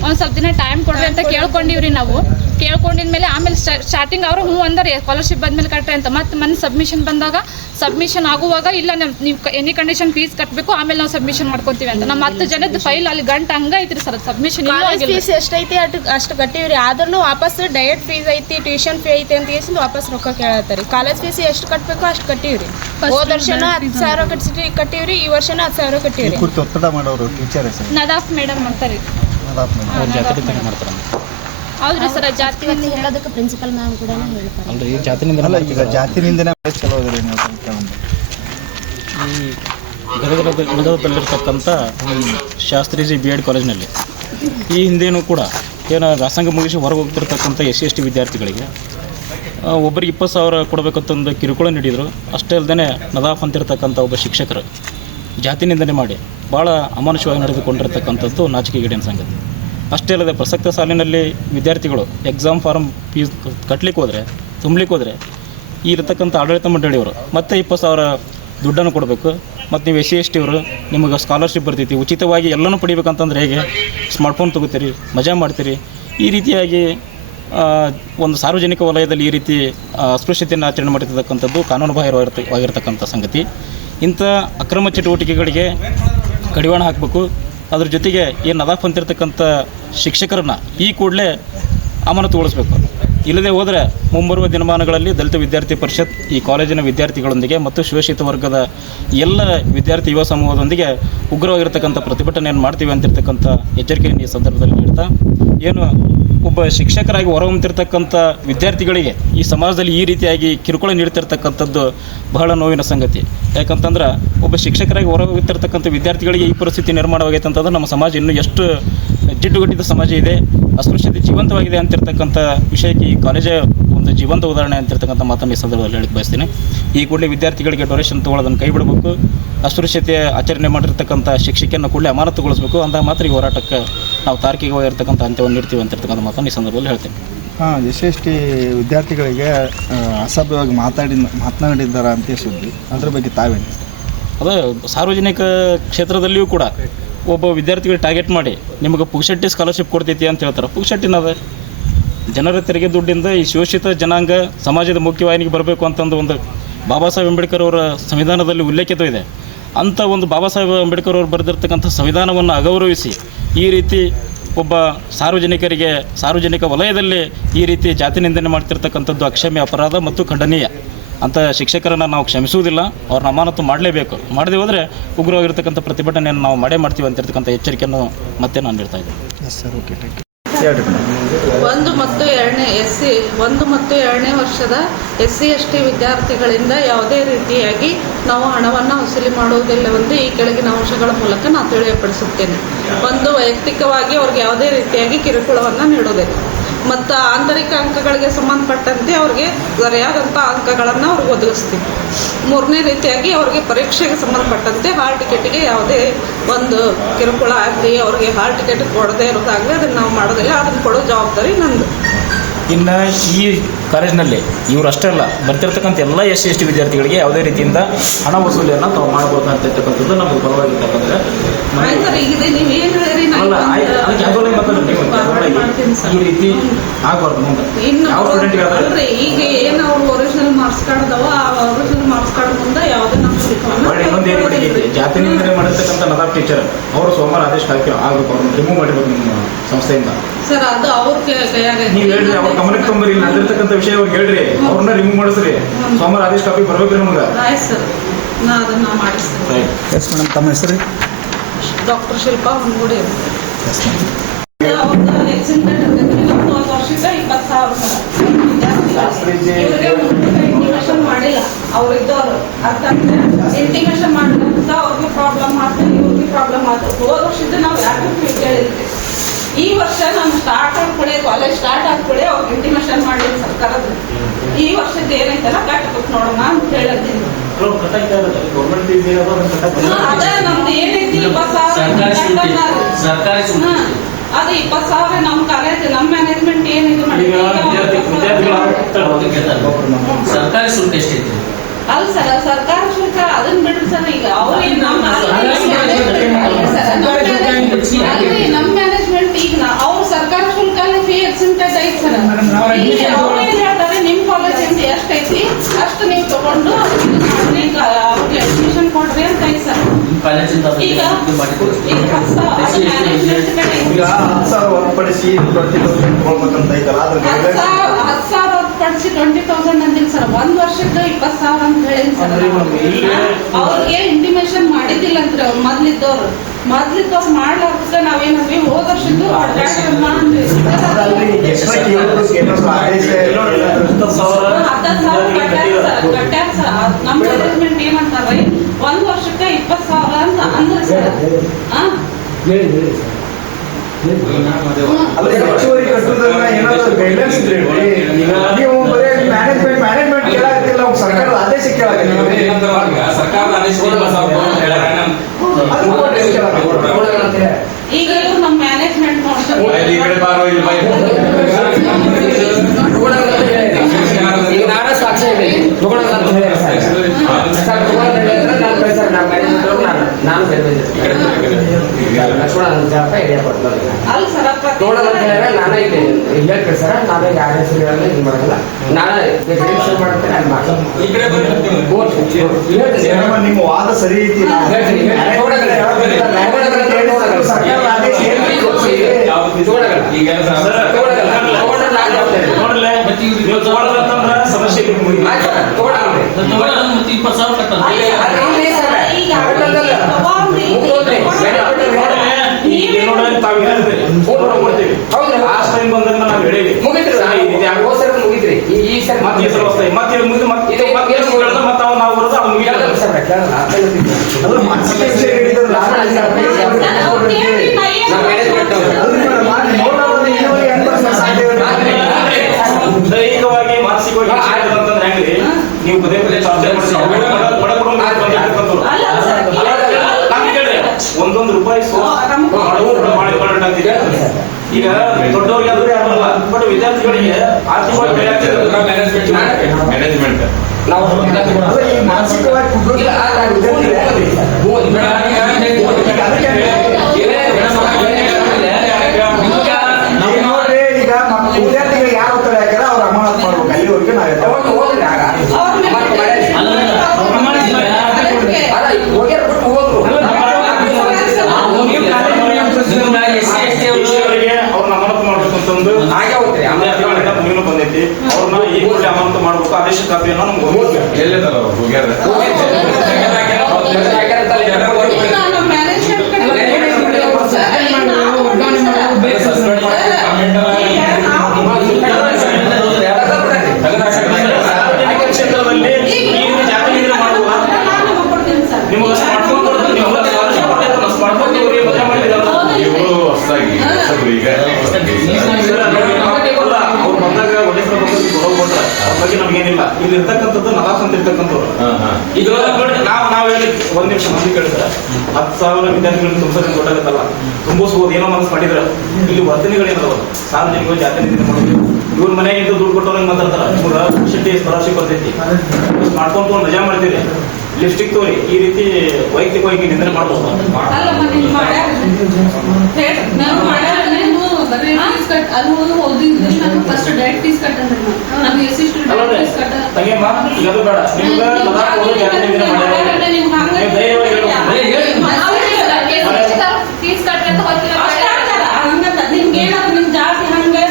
ಒಂದು ಸ್ವಲ್ಪ ದಿನ ಟೈಮ್ ಕೊಡ್ರಿ ಅಂತ ಕೇಳ್ಕೊಂಡಿವ್ರಿ ನಾವು. ಕೇಳ್ಕೊಂಡಿದ್ಮೇಲೆ ಆಮೇಲೆ ಸ್ಟಾರ್ಟಿಂಗ್ ಅವರು ಹ್ಞೂ ಅಂದರೆ ಸ್ಕಾಲರ್ಶಿಪ್ ಬಂದಮೇಲೆ ಕಟ್ಟ್ರಿ ಅಂತ. ಮತ್ತು ಮನೆ ಸಬ್ಮಿಷನ್ ಬಂದಾಗ ಸಬ್ಮಿಷನ್ ಆಗುವಾಗ ಇಲ್ಲ ನೀವು ಎನಿ ಕಂಡೀಷನ್ ಫೀಸ್ ಕಟ್ಟಬೇಕು, ಆಮೇಲೆ ನಾವು ಸಬ್ಮಿಷನ್ ಮಾಡ್ಕೊತೀವಿ ಅಂತ. ನಮ್ಮ 10 ಜನದ ಫೈಲ್ ಅಲ್ಲಿ ಗಂಟೆ ಹಂಗೆ ಐತ್ರಿ ಸರ್. ಸಬ್ಮಿಷನ್ ಫೀಸ್ ಎಷ್ಟೈತಿ ಅಷ್ಟು ಕಟ್ಟಿವ್ರಿ. ಆದ್ರೂ ವಾಪಸ್ ಡಯಟ್ ಫೀಸ್ ಐತಿ, ಟ್ಯೂಷನ್ ಫೀ ಐತಿ ಅಂತ ಹೇಳಿ ವಾಪಸ್ ರೊಕ್ಕ ಕೇಳತ್ತಾರೆ. ಕಾಲೇಜ್ ಫೀಸ್ ಎಷ್ಟು ಕಟ್ಟಬೇಕು ಅಷ್ಟು ಕಟ್ಟಿವ್ರಿ. ಹೋದ ವರ್ಷನೂ 10,000 ಕಟ್ಟಿವ್ರಿ, ಈ ವರ್ಷನೂ 10,000 ಕಟ್ಟಿವ್ರಿ. ಒತ್ತಡ ಮಾಡೋರು ಟೀಚರ್ ಹೆಸರು ನದಾಫ್ ಮೇಡಮ್ ಮಾಡ್ತಾರೆ. ಹೌದ್ರಿ ಸರ್. ಜಾತಿ ಹೇಳೋದಕ್ಕೆ ಪ್ರಿನ್ಸಿಪಲ್ ಮ್ಯಾಮ್ ಕೂಡ ಹೇಳ್ತಾರೆ. ಅಲ್ಲ, ಈಗ ಜಾತಿನಿಂದನೇ ಚಲೋ ಅದ್ರಿ ನೀವು ಈ ಗದಗದಲ್ಲಿರ್ತಕ್ಕಂಥ ಶಾಸ್ತ್ರೀಜಿ BEd ಕಾಲೇಜಿನಲ್ಲಿ ಈ ಹಿಂದೇನೂ ಕೂಡ ಏನು ವ್ಯಾಸಂಗ ಮುಗಿಸಿ ಹೊರಗೆ ಹೋಗ್ತಿರ್ತಕ್ಕಂಥ SC ST ವಿದ್ಯಾರ್ಥಿಗಳಿಗೆ ಒಬ್ಬರಿಗೆ 20,000 ಕೊಡಬೇಕಂತಂದು ಕಿರುಕುಳ ನೀಡಿದರು. ಅಷ್ಟೇ ಅಲ್ಲದೆ ನದಾಫ್ ಅಂತಿರ್ತಕ್ಕಂಥ ಒಬ್ಬ ಶಿಕ್ಷಕರು ಜಾತಿ ನಿಂದನೆ ಮಾಡಿ ಭಾಳ ಅಮಾನುಷವಾಗಿ ನಡೆದುಕೊಂಡಿರ್ತಕ್ಕಂಥದ್ದು ನಾಚಿಕೆಗೇಡಿನ ಸಂಗತಿ. ಅಷ್ಟೇ ಅಲ್ಲದೆ ಪ್ರಸಕ್ತ ಸಾಲಿನಲ್ಲಿ ವಿದ್ಯಾರ್ಥಿಗಳು ಎಕ್ಸಾಮ್ ಫಾರ್ಮ್ ಫೀಸ್ ತುಂಬಲಿಕ್ಕೆ ಹೋದರೆ ಈ ಇರತಕ್ಕಂಥ ಆಡಳಿತ ಮಂಡಳಿಯವರು ಮತ್ತೆ 20,000 ದುಡ್ಡನ್ನು ಕೊಡಬೇಕು. ಮತ್ತು ನೀವು SC ST ಅವರು ನಿಮಗೆ ಸ್ಕಾಲರ್ಶಿಪ್ ಬರ್ತೈತಿ, ಉಚಿತವಾಗಿ ಎಲ್ಲನೂ ಪಡಿಬೇಕಂತಂದ್ರೆ ಹೇಗೆ? ಸ್ಮಾರ್ಟ್ಫೋನ್ ತೊಗೋತೀರಿ, ಮಜಾ ಮಾಡ್ತೀರಿ. ಈ ರೀತಿಯಾಗಿ ಒಂದು ಸಾರ್ವಜನಿಕ ವಲಯದಲ್ಲಿ ಈ ರೀತಿ ಅಸ್ಪೃಶ್ಯತೆಯನ್ನು ಆಚರಣೆ ಮಾಡಿರ್ತಕ್ಕಂಥದ್ದು ಕಾನೂನುಬಾಹಿರವಾಗಿರ್ತಕ್ಕಂಥ ಸಂಗತಿ. ಇಂಥ ಅಕ್ರಮ ಚಟುವಟಿಕೆಗಳಿಗೆ ಕಡಿವಾಣ ಹಾಕಬೇಕು. ಅದ್ರ ಜೊತೆಗೆ ಏನು ನದಾಫ್ ಅಂತಿರ್ತಕ್ಕಂಥ ಶಿಕ್ಷಕರನ್ನು ಈ ಕೂಡಲೇ ಅಮಾನತುಗೊಳಿಸಬೇಕು. ಇಲ್ಲದೆ ಹೋದರೆ ಮುಂಬರುವ ದಿನಮಾನಗಳಲ್ಲಿ ದಲಿತ ವಿದ್ಯಾರ್ಥಿ ಪರಿಷತ್ ಈ ಕಾಲೇಜಿನ ವಿದ್ಯಾರ್ಥಿಗಳೊಂದಿಗೆ ಮತ್ತು ಶೋಷಿತ ವರ್ಗದ ಎಲ್ಲ ವಿದ್ಯಾರ್ಥಿ ಯುವ ಸಮೂಹದೊಂದಿಗೆ ಉಗ್ರವಾಗಿರ್ತಕ್ಕಂಥ ಪ್ರತಿಭಟನೆಯನ್ನು ಮಾಡ್ತೀವಿ ಅಂತಿರ್ತಕ್ಕಂಥ ಎಚ್ಚರಿಕೆಯನ್ನು ಈ ಸಂದರ್ಭದಲ್ಲಿ ನೀಡ್ತಾ, ಏನು ಒಬ್ಬ ಶಿಕ್ಷಕರಾಗಿ ಹೊರಹೊಮ್ಮತಿರ್ತಕ್ಕಂಥ ವಿದ್ಯಾರ್ಥಿಗಳಿಗೆ ಈ ಸಮಾಜದಲ್ಲಿ ಈ ರೀತಿಯಾಗಿ ಕಿರುಕುಳ ನೀಡ್ತಿರ್ತಕ್ಕಂಥದ್ದು ಬಹಳ ನೋವಿನ ಸಂಗತಿ. ಯಾಕಂತಂದ್ರೆ ಒಬ್ಬ ಶಿಕ್ಷಕರಾಗಿ ಹೊರಹೋಗ್ತಿರ್ತಕ್ಕಂಥ ವಿದ್ಯಾರ್ಥಿಗಳಿಗೆ ಈ ಪರಿಸ್ಥಿತಿ ನಿರ್ಮಾಣವಾಗೈತೆ ಅಂತಂದ್ರೆ ನಮ್ಮ ಸಮಾಜ ಇನ್ನೂ ಎಷ್ಟು ಜಿಡ್ಡುಗಟ್ಟಿದ ಸಮಾಜ ಇದೆ, ಅಸ್ಪೃಶ್ಯತೆ ಜೀವಂತವಾಗಿದೆ ಅಂತಿರ್ತಕ್ಕಂಥ ವಿಷಯಕ್ಕೆ ಈ ಕಾಲೇಜೇ ಒಂದು ಜೀವಂತ ಉದಾಹರಣೆ ಅಂತಿರ್ತಕ್ಕಂಥ ಮಾತನ್ನು ಈ ಸಂದರ್ಭದಲ್ಲಿ ಹೇಳಕ್ಕೆ ಬಯಸ್ತೀನಿ. ಈ ಕೂಡಲೇ ವಿದ್ಯಾರ್ಥಿಗಳಿಗೆ ಡೊನೇಷನ್ ತೊಗೊಳ್ಳೋದನ್ನು ಕೈ ಬಿಡಬೇಕು. ಅಸ್ಪೃಶ್ಯತೆ ಆಚರಣೆ ಮಾಡಿರ್ತಕ್ಕಂಥ ಶಿಕ್ಷಕಿಯನ್ನು ಕೂಡಲೇ ಅಮಾನತುಗೊಳಿಸಬೇಕು. ಅಂದಾಗ ಮಾತ್ರ ಈ ಹೋರಾಟಕ್ಕೆ ನಾವು ತಾರ್ಕಿಕವಾಗಿರ್ತಕ್ಕಂಥ ಅಂತ್ಯವನ್ನು ನೀಡ್ತೀವಿ ಅಂತಿರ್ತಕ್ಕಂಥ ಮಾತನ್ನು ಈ ಸಂದರ್ಭದಲ್ಲಿ ಹೇಳ್ತೀನಿ. SC ST ವಿದ್ಯಾರ್ಥಿಗಳಿಗೆ ಅಸಭ್ಯವಾಗಿ ಮಾತನಾಡಿದ್ದಾರೆ ಅಂತ ಸುದ್ದಿ, ಅದ್ರ ಬಗ್ಗೆ ತಾವೇನು? ಅದೇ ಸಾರ್ವಜನಿಕ ಕ್ಷೇತ್ರದಲ್ಲಿಯೂ ಕೂಡ ಒಬ್ಬ ವಿದ್ಯಾರ್ಥಿಗಳು ಟಾರ್ಗೆಟ್ ಮಾಡಿ ನಿಮಗೆ ಪುಕ್ಷಟ್ಟಿ ಸ್ಕಾಲರ್ಶಿಪ್ ಕೊಡ್ತೈತಿ ಅಂತ ಹೇಳ್ತಾರೆ. ಪುಕ್ಷಟ್ಟಿನದ ಜನರ ತೆರಿಗೆ ದುಡ್ಡಿಂದ ಈ ಶೋಷಿತ ಜನಾಂಗ ಸಮಾಜದ ಮುಖ್ಯವಾಹಿನಿಗೆ ಬರಬೇಕು ಅಂತಂದು ಒಂದು ಬಾಬಾ ಸಾಹೇಬ್ ಅಂಬೇಡ್ಕರ್ ಅವರ ಸಂವಿಧಾನದಲ್ಲಿ ಉಲ್ಲೇಖಿತವಿದೆ. ಅಂಥ ಒಂದು ಬಾಬಾ ಸಾಹೇಬ್ ಅಂಬೇಡ್ಕರ್ ಅವರು ಬರೆದಿರ್ತಕ್ಕಂಥ ಸಂವಿಧಾನವನ್ನು ಅಗೌರವಿಸಿ ಈ ರೀತಿ ಒಬ್ಬ ಸಾರ್ವಜನಿಕ ವಲಯದಲ್ಲಿ ಈ ರೀತಿ ಜಾತಿ ನಿಂದನೆ ಮಾಡ್ತಿರ್ತಕ್ಕಂಥದ್ದು ಅಕ್ಷಮ್ಯ ಅಪರಾಧ ಮತ್ತು ಖಂಡನೀಯ. ಅಂಥ ಶಿಕ್ಷಕರನ್ನು ನಾವು ಕ್ಷಮಿಸುವುದಿಲ್ಲ, ಅವ್ರನ್ನ ಅಮಾನತು ಮಾಡಲೇಬೇಕು. ಮಾಡದೇ ಹೋದರೆ ಉಗ್ರವಾಗಿರ್ತಕ್ಕಂಥ ಪ್ರತಿಭಟನೆಯನ್ನು ನಾವು ಮಾಡ್ತೀವಿ ಅಂತಿರ್ತಕ್ಕಂಥ ಎಚ್ಚರಿಕೆಯನ್ನು ಮತ್ತೆ ನಾನು ನೀಡ್ತಾ ಇದ್ದೀನಿ. Yes sir, okay, thank you. 1 ಮತ್ತು 2ನೇ ವರ್ಷದ SC ST ವಿದ್ಯಾರ್ಥಿಗಳಿಂದ ಯಾವುದೇ ರೀತಿಯಾಗಿ ನಾವು ಹಣವನ್ನು ವಸೂಲಿ ಮಾಡುವುದಿಲ್ಲವೆಂದು ಈ ಕೆಳಗಿನ ಅಂಶಗಳ ಮೂಲಕ ನಾನು ತಿಳಿಯಪಡಿಸುತ್ತೇನೆ. ಒಂದು, ವೈಯಕ್ತಿಕವಾಗಿ ಅವ್ರಿಗೆ ಯಾವುದೇ ರೀತಿಯಾಗಿ ಕಿರುಕುಳವನ್ನು ನೀಡುವುದಿಲ್ಲ. ಮತ್ತು ಆಂತರಿಕ ಅಂಕಗಳಿಗೆ ಸಂಬಂಧಪಟ್ಟಂತೆ ಅವ್ರಿಗೆ ಸರಿಯಾದಂಥ ಅಂಕಗಳನ್ನು ಅವ್ರಿಗೆ ಒದಗಿಸ್ತೀವಿ. 3ನೇ ರೀತಿಯಾಗಿ ಅವ್ರಿಗೆ ಪರೀಕ್ಷೆಗೆ ಸಂಬಂಧಪಟ್ಟಂತೆ ಹಾಲ್ ಟಿಕೆಟಿಗೆ ಯಾವುದೇ ಒಂದು ಕಿರುಕುಳ ಆಗಲಿ, ಅವ್ರಿಗೆ ಹಾಲ್ ಟಿಕೆಟ್ ಕೊಡದೇ ಇರೋದಾಗಲಿ ಅದನ್ನು ನಾವು ಮಾಡೋದಿಲ್ಲ. ಅದನ್ನು ಕೊಡೋ ಜವಾಬ್ದಾರಿ ನಂದು. ಇನ್ನು ಈ ಕಾಲೇಜಿನಲ್ಲಿ ಇವರು ಅಷ್ಟೇ ಅಲ್ಲ ಬರ್ತಿರ್ತಕ್ಕಂಥ ಎಲ್ಲ SC/ST ವಿದ್ಯಾರ್ಥಿಗಳಿಗೆ ಯಾವುದೇ ರೀತಿಯಿಂದ ಹಣ ವಸೂಲಿಯನ್ನು ತಾವು ಮಾಡಬಹುದು ಅಂತ ಇರ್ತಕ್ಕಂಥದ್ದು ನಮಗೆ ಬಲವಾಗಿರ್ತಕ್ಕಂಥ ಈ ರೀತಿ ಆಗಬಾರ್ದು ಮುಂದೆ ಯಾವ ಸ್ಟೂಡೆಂಟ್ಗೆ ಈಗ ಏನು ಅವ್ರು ಒರಿಜಿನಲ್ ಮಾರ್ಕ್ಸ್ ಕಾರ್ಡ್ ಅದಾವ ಆ ಒರಿಜಿನಲ್ ಮಾರ್ಕ್ಸ್ ಕಾರ್ಡ್ ಮುಂದೆ ಯಾವುದೇ ಇನ್ನೊಂದು ಏನು ಮಾಡಿದೆ ಜಾತಿ ನಿಂದನೆ ಮಾಡಿರ್ತಕ್ಕಂಥ ನದಾಬ್ ಟೀಚರ್ ಅವರು ಸೋಮವಾರ ಆದೇಶ ಆಗಬೇಕು ಅವ್ರನ್ನ ರಿಮೂವ್ ಮಾಡಿರ್ಬೇಕು ನಿಮ್ಮ ಸಂಸ್ಥೆಯಿಂದ. ಸರ್ ಅದು ಅವ್ರ ನೀವು ಹೇಳ್ರಿ ಅವ್ರ ಗಮನಕ್ಕೆ ತೊಂಬರಿ ಇಲ್ಲಿ ನಡೆದಿರ್ತಕ್ಕಂಥ ವಿಷಯ ಅವ್ರಿಗೆ ಹೇಳ್ರಿ ಅವ್ರನ್ನ ರಿಮೂವ್ ಮಾಡಿಸ್ರಿ. ಸೋಮವಾರ ಆದೇಶ ಕಾಪಿ ಬರ್ಬೇಕ್ರಿ ನಮ್ಗೆ. ಆಯ್ತು ಸರ್, ನಾ ಅದನ್ನ ಮಾಡಿಸ್ತೀನಿ. ಎಸ್ ಮೇಡಮ್, ತಮ್ಮ ಹೆಸರು? ಡಾಕ್ಟರ್ ಶಿಲ್ಪಾ ಹುಂಗುಡಿ. ಅವ್ರದ್ದು ಎಕ್ಸಿಡೆಂಟ್ ಇರ್ತೈತಿ, ಒಂದು ವರ್ಷಕ್ಕೆ 20,000 ಇಂಟಿಮೇಷನ್ ಮಾಡಿಲ್ಲ. ಅವ್ರು ಇದ್ದವರು ಅರ್ಥ ಇಂಟಿಮೇಷನ್ ಮಾಡಿದಂತ ಅವ್ರಿಗೆ ಪ್ರಾಬ್ಲಮ್ ಆಗ್ತದೆ, ಇವ್ರಿಗೆ ಪ್ರಾಬ್ಲಮ್ ಆಗ್ತದೆ. ಹೋದ ವರ್ಷದ ನಾವು ಯಾಕೆ ಕೇಳಿದ್ವಿ. ಈ ವರ್ಷ ನಮ್ಮ ಸ್ಟಾರ್ಟ್ ಆಗ್ಕೊಳ್ಳಿ, ಕಾಲೇಜ್ ಸ್ಟಾರ್ಟ್ ಆಗ್ಕೊಳ್ಳಿ ಅವ್ರಿಗೆ ಇಂಟಿಮೇಷನ್ ಮಾಡಿಲ್ಲ ಸರ್ಕಾರದ. ಈ ವರ್ಷದ ಏನೈತಲ್ಲ ಕಟ್ಬೇಕು ನೋಡೋಣ ಅಂತ ಹೇಳಿದ್ದೀನಿ. ಅದೇ ನಮ್ದು ಏನೈತಿ 20,000 ಅದು 20,000 ನಮ್ಮ ಕಾಲೇಜ್ ನಮ್ಮ ಮ್ಯಾನೇಜ್ಮೆಂಟ್ ಏನಿದೆ ಸರ್ಕಾರಿ ಶುಲ್ಕ ಎಷ್ಟೈತಿ? ಅಲ್ಲ ಸರ್, ಸರ್ಕಾರ ಶುಲ್ಕ ಅದನ್ನ ಬಿಡ್ರಿ ಸರ್. ಈಗ ಅವ್ರಿಗೆ ನಮ್ಮ ಮ್ಯಾನೇಜ್ಮೆಂಟ್ ಈಗ ಅವ್ರು ಸರ್ಕಾರ ಶುಲ್ಕ ಫೀ ಎಕ್ಸಿಂಟೆಡ್ ಐತಿ ಸರ್. ಅವ್ರು ಏನ್ ಹೇಳ್ತಾರೆ, ನಿಮ್ ಕಾಲೇಜಿಂದ ಎಷ್ಟೈತಿ ಅಷ್ಟು ನೀವು ತಗೊಂಡು ಅವ್ರಿಗೆ ಅಡ್ಮಿಷನ್ ಕೊಡ್ರಿ ಅಂತ ಐತಿ ಸರ್. ಈಗ 10,000 ಹೊರತುಪಡಿಸಿ 20,000 ತಗೊಳ್ಬೇಕಂತ ಐತಲ್ಲ, ಅದ್ರ 10,000 ಹೊರತುಪಡಿಸಿ 20,000 ಅಂದಿಲ್ಲ ಸರ್. ಒಂದ್ ವರ್ಷಕ್ಕೆ 20,000 ಅಂತ ಹೇಳಿನಿ ಸರ್. ಅವ್ರಿಗೆ ಇಂಟಿಮೇಷನ್ ಮಾಡಿದ್ದಿಲ್ಲ ಅಂದ್ರೆ ಅವ್ರು ಮೊದ್ಲಿದ್ದವ್ರು ಮಾಡ್ಲಾರ್ದ ನಾವೇನಂದ್ವಿ ಹೋದ ವರ್ಷದ್ದು ಕಟ್ಟ್ಯಾರ ಸರ್. ನಮ್ಮ ಮ್ಯಾನೇಜ್ಮೆಂಟ್ ಏನಂತಾರ್ರಿ, ಒಂದ್ ವರ್ಷಕ್ಕೆ 20,000 ಅಂತ ಅಂದ್ರೆ ಸರ್. ಹೆಚ್ಚುವರಿ ಕಟ್ಟುವುದನ್ನ ಏನಾದ್ರು ಗೈಡ್ಲೈನ್ಸ್ ಇದ್ರೆ ನೀವು ಬರೀ ಮ್ಯಾನೇಜ್ಮೆಂಟ್ ಕೇಳಾಗತ್ತಿಲ್ಲ, ಸರ್ಕಾರದ ಆದೇಶ ಕೇಳಾಗತ್ತಿಲ್ಲ. ಈಗ ನಮ್ಮ ಮ್ಯಾನೇಜ್ಮೆಂಟ್ ನೋಡ್ತಾರೆ. ಅಲ್ಲ ಸರ್, ನಾನೇ ಹೇಳ್ತೀವಿ ಸರ್. ನಾವೇ ಯಾರ ಹೆಸರು ಮಾಡಲ್ಲ, ನಾಳೆ ನಿಮ್ಮ ವಾದ ಸರಿ ಐತಿ. ಸಮಸ್ಯೆ ಬಂದಾಗ ನಾವು ಹೇಳೇವಿ ಮುಗಿದ್ರಿ. ಈ ಸರ್ ಮತ್ತೆ ನಾವು ಬರೋದು ದೈಹಿಕವಾಗಿ ಮಾನಸಿಕವಾಗಿ ಅಂತಂದ್ರೆ ಹೆಂಗ್ರಿ, ನೀವು ಪದೇ ಪದೇ ಒಂದೊಂದು ರೂಪಾಯಿ ಈಗ ದೊಡ್ಡವ್ರಿಗೆ ಆದ್ರೂ ಯಾರಲ್ಲ, ಬಟ್ ವಿದ್ಯಾರ್ಥಿಗಳಿಗೆ ಆರ್ಥಿಕವಾಗಿ ಮ್ಯಾನೇಜ್ಮೆಂಟ್ ನಾವು ಮಾನಸಿಕವಾಗಿ ನೋಡ್ರಿ. ಈಗ ನಮ್ಮ ವಿದ್ಯಾರ್ಥಿಗಳು ಯಾರು ಉತ್ತರ ಹಾಕಿದ್ರೆ ಅವ್ರು ಅಮಾನತ್ ಮಾಡ್ಬೇಕು. ಅಲ್ಲಿವರೆಗೆ ಅವ್ರನ್ನ ಅಮಾನತು ಮಾಡ್ಬೇಕು ಅಂತಂದು ನೀನು ಬಂದೈತಿ. ಅವ್ರನ್ನ ಈ ಕೂಡಲೇ ಅಮಾನತು ಮಾಡ್ಬೇಕು. ಆದೇಶ ಕಾಪಿಯನ್ನು ನಮ್ಗೆ ಕ್ಷೇತ್ರದಲ್ಲಿ ಜಾತಿ ನಿದ್ರೆ ಮಾಡುವ ನಿಮಗೆ ಸ್ಮಾರ್ಟ್ಫೋನ್ ಅವ್ರು ಬಂದಾಗ ಒಳ್ಳೆ ಹೋಗ್ಬಿಟ್ರೆ ಅವ್ರ ಬಗ್ಗೆ ನಮ್ಗೇನಿಲ್ಲ. ಇಲ್ಲಿ ಇರ್ತಕ್ಕಂಥದ್ದು ನಲಾಸ್ ಅಂತ ಇರ್ತಕ್ಕಂಥವ್ರು. ಈಗ ನಾವ್ ಹೇಳಿ ಒಂದ್ ನಿಮಿಷ ಮಂದಿ ಕೇಳಿದ್ರೆ 10,000 ವಿದ್ಯಾರ್ಥಿಗಳಿಗೆ ತುಂಬಿಸೋದ್ರಿಂದ ಗೊತ್ತಾಗತ್ತಲ್ಲ, ತುಂಬಿಸ್ಬೋದು ಏನೋ ಮನಸ್ಸು ಮಾಡಿದ್ರೆ ಇಲ್ಲಿ ವರ್ತನೆಗಳೇನದಾವ ಸಾರ್ವಜನಿಕರು ಜಾತಿ ನಿದ್ರೆ ಮಾಡೋದು ಇವ್ರ ಮನೆಯಾಗಿದ್ದು ದುಡ್ಡು ಕೊಟ್ಟವ್ರಿಗೆ ಮಾತಾಡ್ತಾರ. ನಿಮ್ಗೆ ಶೆಟ್ಟಿ ಸ್ಕಾಲರ್ಶಿಪ್ ಬರ್ತೈತಿ, ಸ್ಮಾರ್ಟ್ಫೋನ್ ತೊಗೊಂಡು ಮಜಾ ಮಾಡ್ತೀರಿ, ಲಿಪ್ಸ್ಟಿಕ್ ತೋರಿ, ಈ ರೀತಿ ವೈಯಕ್ತಿಕವಾಗಿ ನಿಂದನೆ ಮಾಡ್ಬೋದು. ಫಸ್ಟ್ ಡೈರೆಕ್ಟ್ ಫೀಸ್ ಕಟ್ಟಂದ್ರೆ ನಮ್ಗೆ ಎಸ್ ಸಿ ತಂಗೇಮ್ಮ ಇದು ಬೇಡ, ನಿಮ್ಗೆ ಫೀಸ್ ಕಟ್ಟೆ ಅಂತ ಹೋಗ್ತಿಲ್ಲ. ನಿಮ್ಗೆ ಏನಾದ್ರು ನಿಮ್ ಜಾತಿ ಹಂಗೆ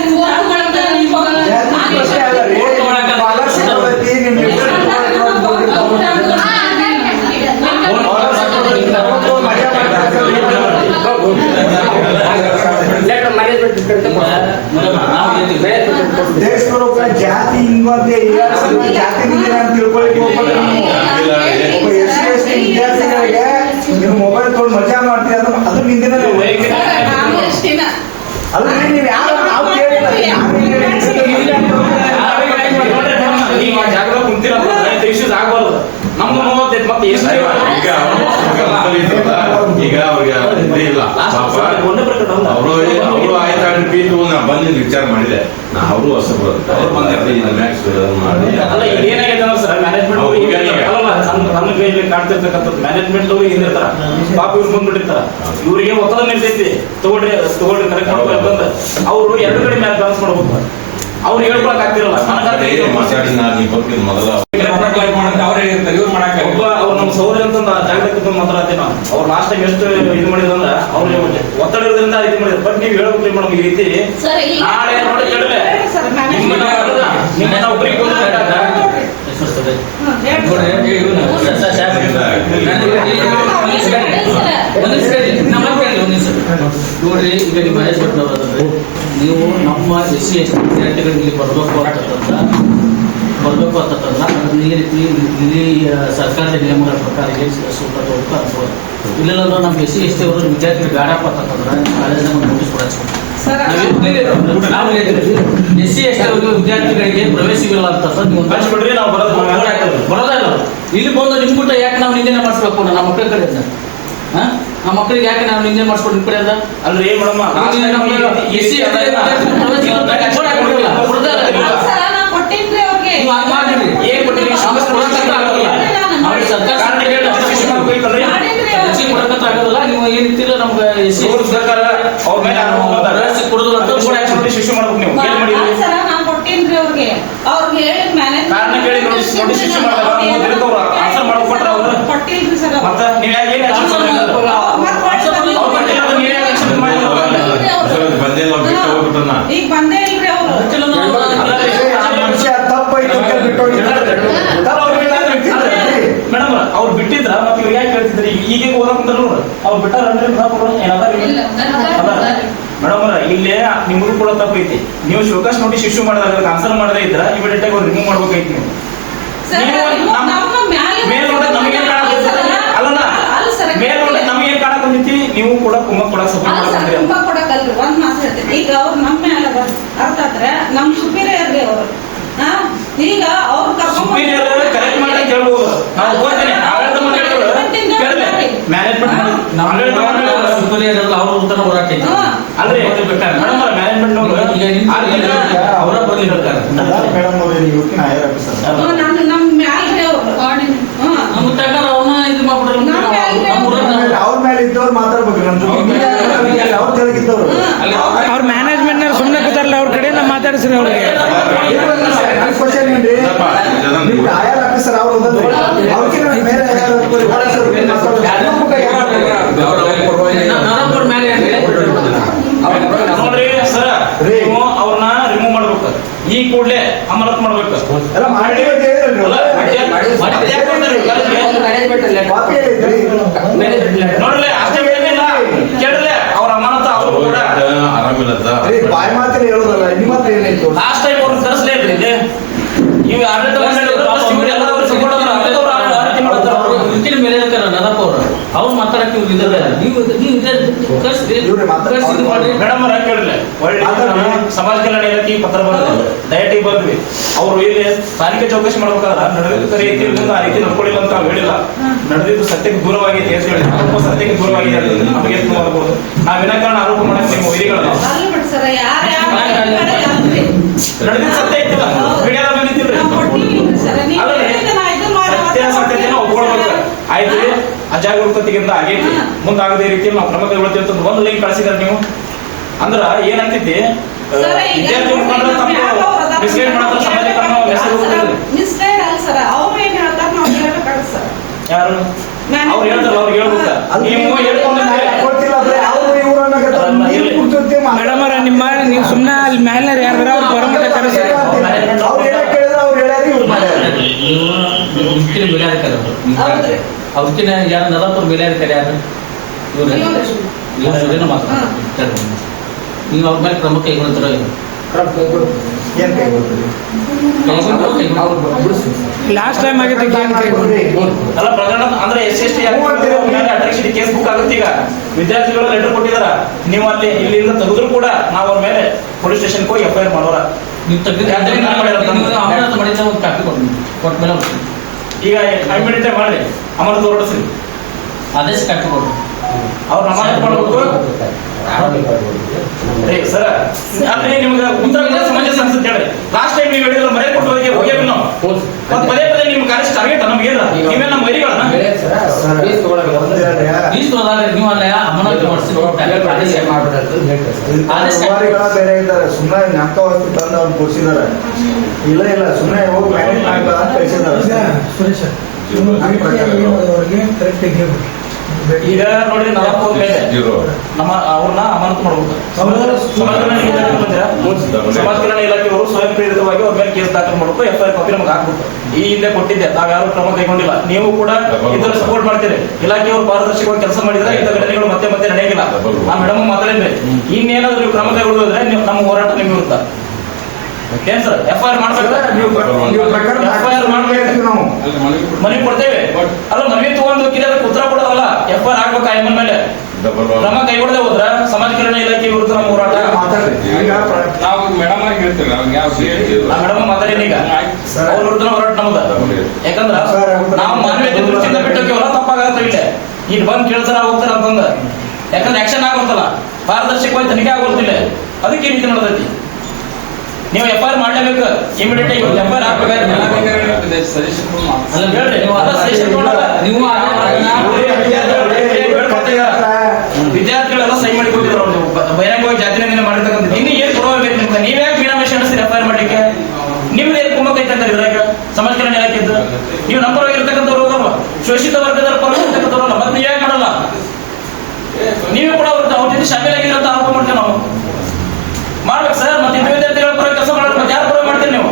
ಜಾತಿ ಹಿಂಗಂತೆ ಜಾತಿ ಅಂತ ತಿಳ್ಕೊಳ್ಳಿ. ಒಬ್ಬ SC/ST ವಿದ್ಯಾರ್ಥಿಗಳಿಗೆ ನೀವು ಮೊಬೈಲ್ ತೊಗೊಂಡು ಮಜಾ ಮಾಡ್ತೀರ ಅಂದ್ರೆ ಅದು ನಿಂದಿನ ಅಲ್ರಿ. ನೀವು ಯಾರು ನಾವು ಕೇಳಿಲ್ಲ, ಜಾಗ ಕುಂತಿರ ಇಶ್ಯೂಸ್ ಆಗ್ಬಾರ್ದು. ನಮ್ದು ನೋಡ್ತೈತೆ ಮತ್ತೆ ಎಷ್ಟು ಈಗ ಅವ್ರಿಗೆ ಇಲ್ಲ ಅವರು ಆಯ್ತಾ ಪೀತು ನಾ ಬಂದು ವಿಚಾರ ಮಾಡಿದೆ. ಅವರು ಹೊಸ ನಮ್ಮ ಕೈಯಲ್ಲಿ ಕಾಣ್ತಿರ್ತಕ್ಕಂಥದ್ದು ಮ್ಯಾನೇಜ್ಮೆಂಟ್ ಅವ್ರು ಏನಿರ್ತಾರ ಪಾಪ ಇವ್ರು ಬಂದ್ಬಿಟ್ಟಿರ್ತಾರ. ಇವ್ರಿಗೆ ಒತ್ತಡ ನಿಲ್ತೈತಿ, ತಗೊಳ್ರಿ ಕರೆಕ್ಟ್ ಮಾಡ್ಬೇಕು ಅಂತ ಅವ್ರು ಎರಡು ಕಡೆ ಮ್ಯಾಚ್ ಬ್ಯಾಲೆನ್ಸ್ ಮಾಡ್ಬೇಕು. ಅವ್ರು ಹೇಳ್ಕೊಳಕ್ ಆಗ್ತಿರಲ್ಲ. ಒಬ್ಬ ಅವ್ರು ನಮ್ಮ ಸೌರ ಅಂತ ಜಾಗೃತಿ ಮಾತಾಡ್ತೀವಿ ನಾವು. ಅವ್ರು ಲಾಸ್ಟ್ ಟೈಮ್ ಎಷ್ಟು ಇದು ಮಾಡಿದ್ರಂದ್ರ ಅವ್ರು ಒತ್ತಡ ಇರೋದ್ರಿಂದ ಇದು ಮಾಡಿದ್ರು. ಬಟ್ ನೀವು ಹೇಳ್ಬೇಕು ಮೇಡಮ್ ಈ ರೀತಿ ನಾಳೆ ನೋಡಿ ಕೇಳಿದ್ರೆ ನಿಮ್ಮ ಒಬ್ಬರಿಗೆ ನೋಡ್ರಿ, ಈಗ ನಿಮ್ಮ ಮಹೇಶ್ ಭಟ್ನವರೇ, ನೀವು ನಮ್ಮ SC/ST ವಿದ್ಯಾರ್ಥಿಗಳಿಗೆ ಇಲ್ಲಿ ಬರಬೇಕು ಅಂತಂದ್ರೆ ಈ ರೀತಿ ಇಲ್ಲಿ ಸರ್ಕಾರದ ನಿಯಮಗಳ ಪ್ರಕಾರ ಸೂತ್ರ ತಗೋಬೇಕು ಅನ್ಬೋದು. ಇಲ್ಲೆಲ್ಲ ನಮ್ಮ SC/ST ಅವರು ವಿದ್ಯಾರ್ಥಿಗಳು ಬೇಡಪ್ಪ ಅಂತಂದ್ರೆ ಕಾಲೇಜ್ ನಮ್ಗೆ ನೋಟಿಸ್ ಕೊಡಾಕ್ಸ್ಬೇಕು. ನಾವು SC/ST ಅವ್ರಿಗೆ ವಿದ್ಯಾರ್ಥಿಗಳಿಗೆ ಪ್ರವೇಶವಿಲ್ಲ ಅಂತಂದ್ರೆ ನೀವು ಬಿಡ್ರಿ, ನಾವು ಬರೋದೇ ಇಲ್ಲ. ಇಲ್ಲಿ ಬಂದು ನಿಮ್ ಬಿಟ್ಟು ಯಾಕೆ ನಾವು ನಿಂದನೆ ಮಾಡಿಸ್ಬೇಕು? ನಮ್ಮ ಮಕ್ಕಳ ಕಡೆಯಿಂದ ನಮ್ಮ ಮಕ್ಕಳಿಗೆ ಯಾಕೆ ನಾವು ನಿಂದನೆ ಮಾಡಿಸ್ಕೊಂಡು ನಿಮ್ ಕಡೆಯಿಂದ ಅಲ್ರಿ ಮೇಡಮ್ ಆಗೋದಿಲ್ಲ. ನೀವು ಏನಿತ್ತಿಲ್ಲ ನಮ್ಗೆ ಸರ್ಕಾರ ಅವ್ರ ಮೇಲೆ ಕೊಡೋದು ಅಂತ ಶಿಶು ಮಾಡ್ಬೇಕು. ನೀವು ಏನ್ ಮಾಡಿದ್ರಿ? ನಾನು ಕೊಟ್ಟೇನ್ರಿ ಅವ್ರಿಗೆ ಕಾರಣ ಕೇಳಿ ನೋಡಿ ಶಿಶು ಮಾಡಿದಾಗ ಆನ್ಸರ್ ಮಾಡ್ಕೊಟ್ರ ಅವ್ರು ಕೊಟ್ಟಿಲ್ರಿ ಸರ್. ಮತ್ತೆ ನೀವ್ ಯಾಕೆ ಏನ್ ಆಕ್ಷನ್ ಈಗ ಬಂದೇ ಇಲ್ರಿ ಅವರು. ಮೇಡಮ್ ಅವ್ರು ಬಿಟ್ಟಿದ್ರ ಮತ್ತೆ ಇವ್ರು ಯಾಕೆ ಹೇಳ್ತಿದ್ರಿ? ಈಗ ಓದಕ್ ಕುಂತಲ್ಲ ಅವ್ರು ಬಿಟ್ಟಾರ ಮೇಡಮ್ ಇಲ್ಲೇ ನಿಮ್ಗೂ ಕೂಡ ತಪ್ಪೈತಿ. ನೀವು ಶೋಕಾಸ್ ನೋಡಿ ಶಿಶು ಮಾಡಿದಾಗ ಆನ್ಸರ್ ಮಾಡದೇ ಇದ್ರ ಇಮಿಡಿಯೇಟ್ ಆಗಿ ಅವ್ರು ರಿಮೂವ್ ಮಾಡ್ಬೇಕೈತಿ. ನೀವು ಮೇಲ್ನೋಟ ನಮಗೇನ್ ಕಾಣಕ್ ಬಂದೈತಿ, ನೀವು ಕೂಡ ಕುಮ್ಮಕ್ ಕೊಡಕ್ ಸಪೋರ್ಟ್ ಮಾಡ್ಕೊಂಡ್ರಿ ಅಂತ. ಕೊಡಕಲ್ರಿ ಒಂದ್ ಮಾತು ಹೇಳ್ತೀನಿ. ಈಗ ಅವ್ರು ನಮ್ಮ ಮೇಲೆ ಅರ್ಥ ಆದ್ರೆ ನಮ್ ಸುಪೀರಿಯರ್ ಅವರು ಈಗ ಅವ್ರು ಕರೆಕ್ಟ್ ಮಾಡಿ ಕೇಳ್ಬೋದು. ನಾವು ಓದ್ತೇನೆ ಮ್ಯಾನೇಜ್ಮೆಂಟ್ ಅವ್ರ ಉತ್ತರ ಹೋರಾಟ ಅಂದ್ರೆ ಮೇಡಮ್ ಮ್ಯಾನೇಜ್ಮೆಂಟ್ ಅವರ ಬರ್ಲಿ ಹೇಳ್ತಾರೆ. ನಮ್ ಮ್ಯಾಲ್ರಿ ಅವ್ರು ಇದು ಮಾಡ್ಬಿಡ್ರಿ. ಅವ್ರ ಮೇಲೆ ಇದ್ದವ್ರು ಮಾತಾಡ್ಬೇಕು. ಅವ್ರ ಕೆಳಗಿದ್ದವ್ರು ಅವ್ರ ಮ್ಯಾನೇಜ್ಮೆಂಟ್ ಸುಮ್ಮನೆ ಕೂತಾರಲ್ಲ, ಅವ್ರ ಕಡೆ ನಾವು ಮಾತಾಡಿಸ್ರಿ ಅವ್ರಿಗೆ. ಆಯರ್ ಆಫೀಸರ್ ಅವ್ರು ನೋಡ್ರಿ ಸರ್, ನೀವು ಅವ್ರನ್ನ ರಿಮೂವ್ ಮಾಡ್ಬೇಕು. ಈ ಕೂಡಲೇ ಅಮಾನತ್ ಮಾಡ್ಬೇಕು. ಎಲ್ಲ ಮಾಡಿ ನೋಡ್ರಿ ಅಷ್ಟೇ ಹೇಳಿಲ್ಲ ಕೇಳಿದ್ರೆ ಅವ್ರ ಅಮಾನತ ಅವರು ಕೂಡ ಆರಾಮಿಲ್ಲ. ಬಾಯಿ ಮಾತಲ್ಲಿ ಹೇಳೋದಲ್ಲ, ನಿಮ್ಮ ಹತ್ರ ಏನಾಯ್ತು? ಲಾಸ್ಟ್ ಟೈಮ್ ಅವ್ರನ್ನ ಕರೆಸಲೇ ಇದ್ರಿ ಇಲ್ಲಿ. ಇವು ಆಡಳಿತ ಅವ್ರು ಮಾತಾಡಕ್ಕೆ ಮೇಡಮ್ ಕೇಳಿಲ್ಲ. ಸಮಾಜ ಕಲ್ಯಾಣ ಇಲಾಖೆ ಪತ್ರ ಬರೆದ ಡಯಟಿಗೆ ಬಂದ್ವಿ. ಅವ್ರು ಇಲ್ಲಿ ಸ್ಥಾನಿಕ ಚೌಕಸಿ ಮಾಡ್ಬೇಕಾದ್ರೆ ನಡೆದಿದ್ದ ರೀತಿ ಆ ರೀತಿ ನಡ್ಕೊಳ್ಳಿಲ್ಲ ಅಂತ ನಾವು ಹೇಳಿಲ್ಲ. ನಡೆದಿದ್ದು ಸತ್ಯಕ್ಕೆ ದೂರವಾಗಿದೆ ಅಂತ ಹೇಳಿ ಸತ್ಯಕ್ಕೆ ದೂರವಾಗಿದೆ ನಮಗೆ ಮಾಡ್ಬೋದು. ನಾವು ವಿನಾಕಾರಣ ಆರೋಪ ಮಾಡಕ್ಕೆ ನಿಮ್ಮ ವೈರಿಗಳಲ್ಲ. ನಡೆದಿದ್ದ ಸತ್ಯ ಐತಿಲ್ಲ ಮೀಡಿಯಾದ ಬಂದಿದ್ದಿಲ್ರಿ ಸತ್ಯತೆಯನ್ನು ಒಪ್ಕೊಳ್ಬೇಕು. ಆಯ್ತು ಅಜಾಗರೂಕತೆಗಿಂತ ಆಗೈತಿ, ಮುಂದಾಗದೇ ರೀತಿಯಲ್ಲಿ ನಾವು ಕ್ರಮ ಕೈಗೊಳ್ತೀವಿ ಅಂತ ಒಂದು ಲೈನ್ ಕಳಿಸಿದ್ರೆ ನೀವು ಅಂದ್ರ ಏನಾಗ್ತೈತಿ, ವಿದ್ಯಾರ್ಥಿ ಮುಖಂಡರು ತಪ್ಪು ಮಿಸ್ಗೈಡ್ ಮಾಡೋ ಸಮಾಜಕ್ಕೆ ನಾವು ಮೆಸೇಜ್ ಯಾರು ಅವ್ರು ಹೇಳ್ತಾರಲ್ಲ ಅವ್ರಿಗೆ ಹೇಳ್ಬೇಕು. ನೀವು ಮೇಡಮ್ ಅವ್ರ ನೀವು ಸುಮ್ಮನೆ ಅಲ್ಲಿ ಮೇಲೆ ಯಾರ್ದಾರ ಅವ್ರು ಬರೋಮಟ್ಟ ಕರೆಸಿ ಅವ್ರಕ್ಕಿನ ಯಾರು ನಲವತ್ತು ಮೇಲಾಧಿಕಾರಿ ಯಾರು ಇವ್ರೇನು ಮಾತಾಡ್ತಾರೆ. ನೀವು ಅವ್ರ ಮೇಲೆ ಕ್ರಮ ಕೈಗೊಳ್ತಾರೋ ಲಾಸ್ಟ್ ಟೈಮ್ ಆಗಿತ್ತು ಅಲ್ಲ ಪ್ರಕರಣ ಅಂದ್ರೆ SC ಅಟ್ರಾಸಿಟಿ ಕೇಸ್ ಬುಕ್ ಆಗುತ್ತೆ. ಈಗ ವಿದ್ಯಾರ್ಥಿಗಳು ಲೆಟರ್ ಕೊಟ್ಟಿದಾರ, ನೀವು ಅಲ್ಲಿ ಇಲ್ಲಿಂದ ತೆಗೆದ್ರು ಕೂಡ ನಾವು ಅವ್ರ ಮೇಲೆ ಪೊಲೀಸ್ ಸ್ಟೇಷನ್ ಹೋಗಿ FIR ಮಾಡೋರ. ನೀವು ಒಂದು ಕಾಪಿ ಕೊಟ್ಟ ಮೇಲೆ ಈಗ ಇಮಿಡಿಯೇಟ್ ಮಾಡಿ ಅಮರ್ದು ಹೊರಡಿಸ್ರಿ, ಆದೇಶ ಕಾಪಿ ಕೊಡ್ರಿ. ಅವ್ರು ನಮಾಜ್ ಮಾಡ್ಬೇಕು ಸರ್. ಅಂದ್ರೆ ನಿಮ್ಗೆ ಉತ್ತರ ಸಮಂಜಸ ಅನ್ಸುತ್ತೆ ಹೇಳಿ. ಲಾಸ್ಟ್ ಟೈಮ್ ನೀವು ಹೇಳಿದ್ರೆ ಮರೆ ಕೊಟ್ಟು ಹೋಗ್ಯಾವ ನಾವು ಮತ್ತೆ ಪದೇ ಪದೇ ನಿಮ್ ಕಾರ್ಯ ಟಾರ್ಗೆಟ್ ನಮ್ಗೇನ ನೀವೇ ನಮ್ಮ ಮರಿಗಳನ್ನ ನೀವು ಅಲ್ಲ ಅಮಾನತು ಮಾಡಿಸಿ ಬೇರೆ ಇದ್ದಾರೆ. ಸುಮ್ಮನೆ ಜ್ಞಾಪಕ ವಸ್ತು ತಂದು ಅವ್ರು ಕೊಡ್ಸಿದಾರೆ. ಇಲ್ಲ ಸುಮ್ಮನೆ ಹೋಗಿ ಮ್ಯಾನೇಜ್ ಮಾಡ್ಕೊಳ್ಳ ಅಂತ ಕಳಿಸಿದಾರೆ. ಈಗ ನೋಡಿ ನಮ್ಮ ಅವ್ರನ್ನ ಅಮಾನತು ಮಾಡ್ಬೇಕು. ಸಮಾಜ ಕಲ್ಯಾಣ ಇಲಾಖೆಯವರು ಸ್ವಯಂ ಪ್ರೇರಿತವಾಗಿ ಅವ್ರ ಮೇಲೆ ಕೇಸ್ ದಾಖಲು ಮಾಡ್ಬೇಕು, FIR ಕಾಪಿ ನಮ್ಗೆ ಹಾಕ್ಬೇಕು. ಈ ಹಿಂದೆ ಕೊಟ್ಟಿದ್ದೆ, ನಾವ್ಯಾರು ಕ್ರಮ ಕೈಗೊಂಡಿಲ್ಲ. ನೀವು ಕೂಡ ಇದರ ಸಪೋರ್ಟ್ ಮಾಡ್ತೀರಿ. ಇಲಾಖೆಯವರು ಪಾರದರ್ಶಕವಾಗಿ ಕೆಲಸ ಮಾಡಿದ್ರೆ ಇಂಥ ಘಟನೆಗಳು ಮತ್ತೆ ನಡೆಯಂಗಿಲ್ಲ. ಆ ಮೇಡಮ್ ಮಾತಾಡಿದ್ರೆ ಇನ್ನೇನಾದ್ರೂ ನೀವು ಕ್ರಮ ಕೈಗೊಳ್ಳೋದ್ರೆ ನಮ್ಮ ಹೋರಾಟ ನಿಮ್ಗೆ ಇರುತ್ತ. ಏನ್ ಸರ್ FIR ಮಾಡ್ಬೇಕು, FIR ಮಾಡ್ಬೇಕು. ನಾವು ಮನವಿ ಕೊಡ್ತೇವೆ. ಅಲ್ಲ ಮನವಿ ತಗೊಂಡು ಅದಕ್ಕೆ ಉತ್ತರ ಕೊಡೋದಲ್ಲ, FIR ಆಗ್ಬೇಕು ಆಯಮ್ಮನ ಮೇಲೆ. ಕ್ರಮ ಕೈಗೊಳ್ಳದೆ ಹೋದ್ರ ಸಮಾಜ ಕಲ್ಯಾಣ ಇಲಾಖೆ ವಿರುದ್ಧ ನಮ್ಮ ಹೋರಾಟ. ನಾವು ಮೇಡಮ್ ಆಗಿ ಹೇಳ್ತೇವೆ, ಮೇಡಮ್ ಮಾತಾಡೀನಿ. ಈಗ ಅವ್ರ ವಿರುದ್ಧ ಹೋರಾಟ ನಮ್ದು. ಯಾಕಂದ್ರ ನಾವು ಮಾನವೀಯತೆ ದೃಷ್ಟಿಯಿಂದ ಬಿಟ್ಟೋಕೆವಲ್ಲ, ತಪ್ಪಾಗತ್ತ ಇಲ್ಲೇ ಇಲ್ಲಿ ಬಂದು ಕೇಳ್ತಾರ ಹೋಗ್ತಾರ ಅಂತಂದ. ಯಾಕಂದ್ರೆ ಆಕ್ಷನ್ ಆಗೋತ್ತಲ್ಲ, ಪಾರದರ್ಶಕವಾಗಿ ತನಿಖೆ ಆಗೋದಿಲ್ಲ. ಅದಕ್ಕೆ ಈ ರೀತಿ ನಡೆದೈತಿ. ನೀವು FIR ಮಾಡ್ಲೇಬೇಕು, ಇಮಿಡಿಯೇಟ್ FIR ಹಾಕ್ಬೇಕು. ವಿದ್ಯಾರ್ಥಿಗಳೆಲ್ಲ ಸಹಿ ಮಾಡಿ ಕೊಟ್ಟಿದ್ರು. ಬಹಿರಂಗವಾಗಿ ಜಾತಿ ನಿಂದನೆ ಮಾಡಿರ್ತಕ್ಕಂಥ ಇನ್ನು ಏನ್ ಪುರಾವೆ ಬೇಕು ನಿಮ್ಗೆ? ನೀವೇ ಮೀನಾಮೇಶ ಅನಿಸ್ತೀರಿ FIR ಮಾಡ್ಲಿಕ್ಕೆ? ನಿಮ್ದು ಏನ್ ಕುಮ್ಮಕ್ ಐತಂದ್ರೆ ಇದ್ರಾಗ ಸಮಾಜ ಕಲ್ಯಾಣ ಇಲಾಖೆದ್ದು ನೀವು ನಂಬರವಾಗಿರ್ತಕ್ಕಂಥವ್ರು ಹೋಗಲ್ವ? ಶೋಷಿತ ವರ್ಗದ ಪರವಾಗಿರ್ತಕ್ಕಂಥವ್ರಲ್ಲ, ಮತ್ತೆ ನೀವು ಯಾಕೆ ಮಾಡಲ್ಲ? ನೀವೇ ಕೂಡ ಅವ್ರ ಜೊತೆ ಶಾಮೀಲಾಗಿರೋ ಅಂತ ಆರೋಪ ಮಾಡ್ತೇವೆ ನಾವು. ಮಾಡ್ಬೇಕು ಸರ್. ಮತ್ತೆ ವಿದ್ಯಾರ್ಥಿಗಳ ಪರ ಕೆಲಸ ಮಾಡೋದು ಮತ್ತೆ ಯಾರು ಪರ ಮಾಡ್ತೀರಿ ನೀವು?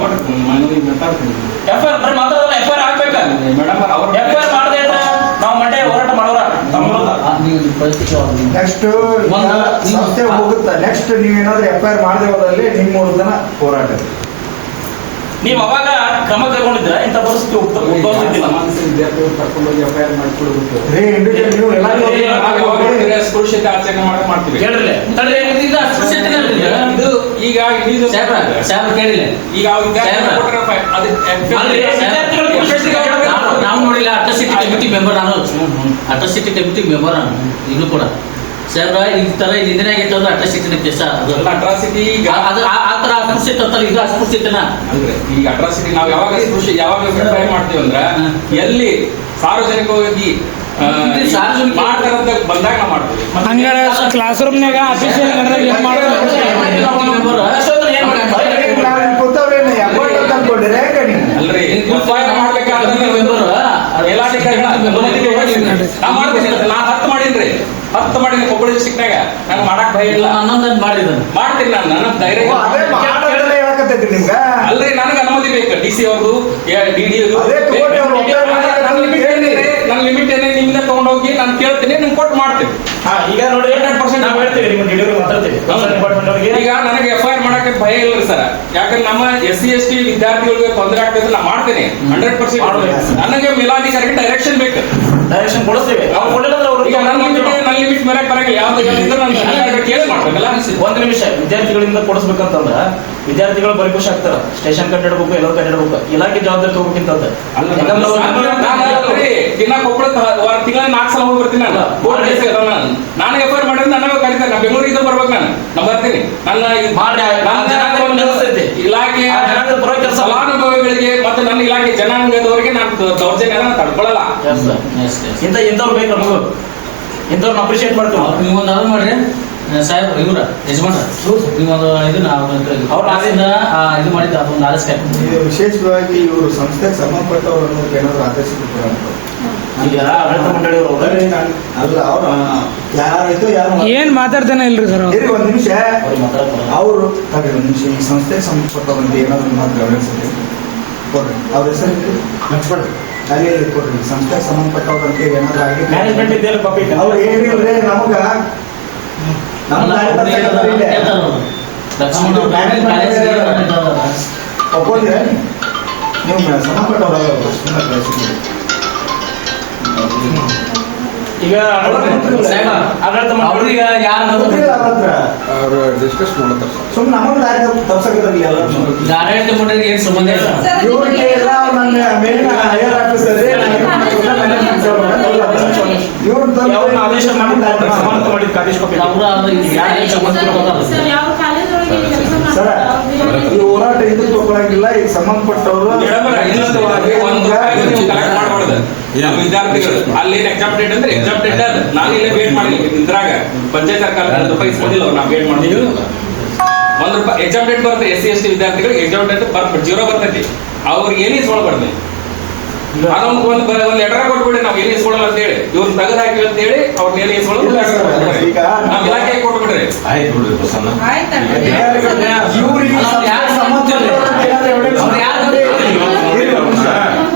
FIR ಬರೀ ಮಾತಾಡೋಲ್ಲ, FIR ಹಾಕ್ಬೇಕ. FIR ಮಾಡದೆ ಇದ್ರೆ ನಾವು ಮಂಡ್ಯ ಹೋರಾಟ ಮಾಡೋರ. ನೆಕ್ಸ್ಟ್ ಸಂಸ್ಥೆ ಹೋಗುತ್ತಾ, ನೆಕ್ಸ್ಟ್ ನೀವೇನಾದ್ರೂ FIR ಮಾಡದೆ ಹೋದಲ್ಲಿ ನಿಮ್ಮ ವಿರುದ್ಧನ ಹೋರಾಟ. ನೀವು ಅವಾಗ ಕ್ರಮ ಕೈಗೊಂಡಿದ್ರೆ ಇಂಥ ಪರಿಸ್ಥಿತಿ ಉದ್ಭವಿಸ್ತಿದ್ದಿಲ್ಲ. ವಿದ್ಯಾರ್ಥಿಗಳು ಕರ್ಕೊಂಡೋಗಿ FIR ಮಾಡಿಕೊಡ್ಬೇಕು. ಆಚರಣೆ ಮಾಡ್ತೀವಿ. ಕೇಳಿಲ್ಲ ಈಗ ಕೇಳಿಲ್ಲ. ಈಗ ನಾವು ನೋಡಿಲ್ಲ. ಅಟ್ರಾಸಿಟಿ ಕಮಿಟಿ ಮೆಂಬರ್ ನಾನು ಇನ್ನು ಕೂಡ ಸಾಹೇಬ್ರ ಈ ತರ ನಿಂದನೆ ಆಗೈತೆ ಅಂದ್ರೆ ಅಟ್ರಾಸಿಟಿ ಕೇಸ. ಅಟ್ರಾಸಿಟಿ ಆ ತರ ಅಸ್ಪೃಶ್ಯತೆ ಅಂತಲ್ಲ, ಇದು ಅಸ್ಪೃಶ್ಯತೆನ ಅಂದ್ರೆ ಈಗ ಅಟ್ರಾಸಿಟಿ ನಾವು ಯಾವಾಗ ಮಾಡ್ತೀವಿ ಅಂದ್ರ ಎಲ್ಲಿ ಸಾರ್ವಜನಿಕವಾಗಿ ಮಾಡ್ತಾರಂತ ಬಂದಾಗ ನಾವು ಮಾಡ್ತೀವಿ. ಹಂಗಾರೆ ಕ್ಲಾಸ್ ರೂಮ್ನಾಗ ಆಫೀಸಿಯಲ್ ಅಲ್ರಿ ಮಾಡ್ಬೇಕಾದ್ರೆ ಮೇಲಾಧಿಕಾರಿಗಳ ನಾ ಮಾಡ್ತೀನಿ. ನಾ 10 ಮಾಡೀನ್ರಿ, 10 ಮಾಡೀನಿ ಕೊಬ್ಬಳಿ ಡಿಸ್ಟ್ರಿಕ್ಟ್ನಾಗ. ನಾನು ಮಾಡಕ್ ಭಯ ಇಲ್ಲ. ಮಾಡ್ತೀನಿ ನಾನು. ನನ್ನ ಧೈರ್ಯ ಅಲ್ರಿ, ನನಗೆ ಅನುಮತಿ ಬೇಕು. DC ಅವ್ರದ್ದು, DD ನನ್ನ ಲಿಮಿಟ್ ಏನೇ ನಿಮ್ಮಿಂದ ತಗೊಂಡೋಗಿ ನಾನು ಕೇಳ್ತೀನಿ, ನಿಮ್ಗೆ ಕೊಟ್ಟು ಮಾಡ್ತೀನಿ. ಈಗ ನೋಡಿ 100% ನಾವು ಹೇಳ್ತೀವಿ, ನಿಮ್ಮ ಡೆಲಿವರಿ ಮಾತಾಡ್ತೀವಿ. ಈಗ ನನಗೆ FIR ಮಾಡಕ್ಕೆ ಭಯ ಇಲ್ಲ ಸರ್. ಯಾಕಂದ್ರೆ ನಮ್ಮ SC ST ವಿದ್ಯಾರ್ಥಿಗಳಿಗೆ ತೊಂದರೆ ಆಗ್ತದೆ, ನಾ ಮಾಡ್ತೀನಿ 100%. ನನಗೆ ಮೇಲಾಧಿಕಾರಿಗೆ ಡೈರೆಕ್ಷನ್ ಬೇಕು, ಡೈರೆಕ್ಷನ್ ಕೊಡಿಸ್ತೀವಿ. ನಾವು ಕೊಡಲಿಲ್ಲ ಅಂದ್ರೆ ಅವ್ರು ಈಗ ನನ್ನ ಲಿಮಿಟ್ ಮೇಲೆ ಬರಕ್ಕೆ ಯಾವ್ದು ಕೇಳಿ ಮಾಡ್ಬೇಕಲ್ಲ. ಒಂದು ನಿಮಿಷ, ವಿದ್ಯಾರ್ಥಿಗಳಿಂದ ಕೊಡಿಸ್ಬೇಕಂತಂದ್ರ ವಿದ್ಯಾರ್ಥಿಗಳು ಬರೀ ಖುಷಿ ಆಗ್ತಾರ. ಸ್ಟೇಷನ್ ಕಟ್ಟಿಡ್ಬೇಕು, ಎಲ್ಲರೂ ಕಟ್ಟಿಡ್ಬೇಕು. ಇಲಾಖೆ ಜವಾಬ್ದಾರಿ ತಗೋಬೇಕಿಂತಂದ್ರೆ ದಿನ ಕೊಪ್ಪಳ ತಿಂಗಳ 4 ಸಲ ಹೋಗಿ ಬರ್ತೀನಿ. ನಾನು FIR ಮಾಡಿದ್ರೆ ನನಗೆ ಕರೀತಾರೆ. ನಾ ಬೆಂಗಳೂರಿಗೆ ಬರ್ಬೇಕು. ನಾನು ಬರ್ತೀನಿ. ನನ್ನ ಇಲ್ಲ ಇಲಾಖೆಯ ಫಲಾನುಭವಿಗಳಿಗೆ ಮತ್ತು ನನ್ನ ಇಲಾಖೆ ಜನಾಂಗದವರಿಗೆ ನಾನು ದೌರ್ಜನ್ಯನ ತಡ್ಕೊಳ್ಳಲ್ಲ. ಇಂಥವ್ರು ಬೇಕು ನಮಗೂ, ಇಂಥವ್ರನ್ನ ಅಪ್ರಿಷಿಯೇಟ್ ಮಾಡ್ತೀವಿ. ನೀವೊಂದು ಅದು ಮಾಡ್ರಿ ಸಾಹೇಬ್, ಇವ್ರ ಯಜಮಾನ್ರ ನೀವೊಂದು ಇದನ್ನ ಅವ್ರ ಆದಿಂದ ಇದು ಮಾಡಿದ್ದು ಅದೊಂದು ಆದೇಶ. ವಿಶೇಷವಾಗಿ ಇವರು ಸಂಸ್ಥೆಗೆ ಸಂಬಂಧಪಟ್ಟವರನ್ನು ಏನಾದ್ರು ಆದೇಶಿಸಿದ್ರು ಈಗ ಆಡಳಿತ ಮಂಡಳಿಯವರು ಅಲ್ಲ, ಅವ್ರು ಯಾರಾಯ್ತು ಯಾರು ಏನ್ ಮಾತಾಡ್ತಾನೆ ಇಲ್ರಿ ಸರ್ ಒಂದ್ ನಿಮಿಷ ಅವರು ಒಂದ್ ನಿಮಿಷ ಈ ಸಂಸ್ಥೆಗೆ ಸಂಬಂಧಪಟ್ಟವಂತ ಏನಾದ್ರು ಮಾತು ಗಮನಿಸಿದ್ರಿ ಕೊಡ್ರಿ. ಅವ್ರ ಹೆಸರು ಲಕ್ಷ್ಮಣ್ ಅಲ್ಲಿ ಕೊಡ್ರಿ. ಸಂಸ್ಥೆಗೆ ಸಂಬಂಧಪಟ್ಟವ್ರಂತ ಏನಾದ್ರು ಆಗಿ ಮ್ಯಾನೇಜ್ಮೆಂಟ್ ಇದ್ದೇನೆ ಕಾಪಿ ಅವ್ರು ಏನಿಲ್ರಿ ನಮಗ ಒಪ್ಕೊಂಡ್ರೆ ನೀವು ಸಂಬಂಧಪಟ್ಟವ್ರ ಈಗ ಆಡಳಿತ ಅವ್ರಿಗೆ ಯಾರು ಅವ್ರು ಡಿಸ್ಕಸ್ ಮಾಡ್ತಾರೆ ಸುಮ್ಮನೆ ನಮಗೆ ದಾರಿ ತಪ್ಸಕತ್ತಾರಲ್ಲ ಎಲ್ಲ ಆಡಳಿತ ಮಂಡಳಿಗೆ ಏನು ಸಂಬಂಧ ಇಲ್ಲ. ಇವ್ರಿಗೆ ಎಲ್ಲ ನನ್ನ ಮೇಲಿನ ಹೈಯರ್ ಆಫೀಸರ್ ಇವ್ರನ್ನ ಆದೇಶ ಮಾಡಿ ಸಮಾನತೆ ಮಾಡಿದ ಆದೇಶ ಕಾಪಿ ಸರ್ ಈ ಹೋರಾಟ ಇದು ತಗೊಳಂಗಿಲ್ಲ. ಈಗ ಸಂಬಂಧಪಟ್ಟವರು ವಿದ್ಯಾರ್ಥಿಗಳು ಅಲ್ಲಿ ಎಕ್ಸಾಮ್ ಡೇಟ್ ಅಂದ್ರೆ ಎಕ್ಸಾಮ್ ಡೇಟ್ ನಾನು ಇಲ್ಲೇ ವೇಟ್ ಮಾಡಿ ಇದ್ರಾಗ ಪಂಚಾಯತ್ ಸರ್ಕಾರ ₹1 ಇಸ್ಕೊಂಡಿಲ್ಲ. ನಾವು ವೇಟ್ ಮಾಡಿದ್ವಿ. ₹1 ಎಕ್ಸಾಮ್ ಡೇಟ್ ಬರುತ್ತೆ. SC ST ವಿದ್ಯಾರ್ಥಿಗಳು ಎಕ್ಸಾಮ್ ಡೇಟ್ ಜೀರೋ ಬರ್ತೈತಿ. ಅವ್ರಿಗೆ ಏನೇ ಇಸ್ಕೊಳ್ಬಾರ್ದು. ಅದೊಂದು ಒಂದು ಲೆಟರ್ ಕೊಟ್ಬಿಡಿ, ನಾವು ಏನು ಇಸ್ಕೊಳ್ಳಲ್ಲ ಅಂತ ಹೇಳಿ, ಇವ್ರು ತೆಗೆದು ಹಾಕಿ ಅಂತ ಹೇಳಿ ಅವ್ರನ್ನ ಏನು ಇಸ್ಕೊಳ್ಳೋದು ನಾವು ಇಲಾಖೆಗೆ ಕೊಟ್ಬಿಡ್ರಿ.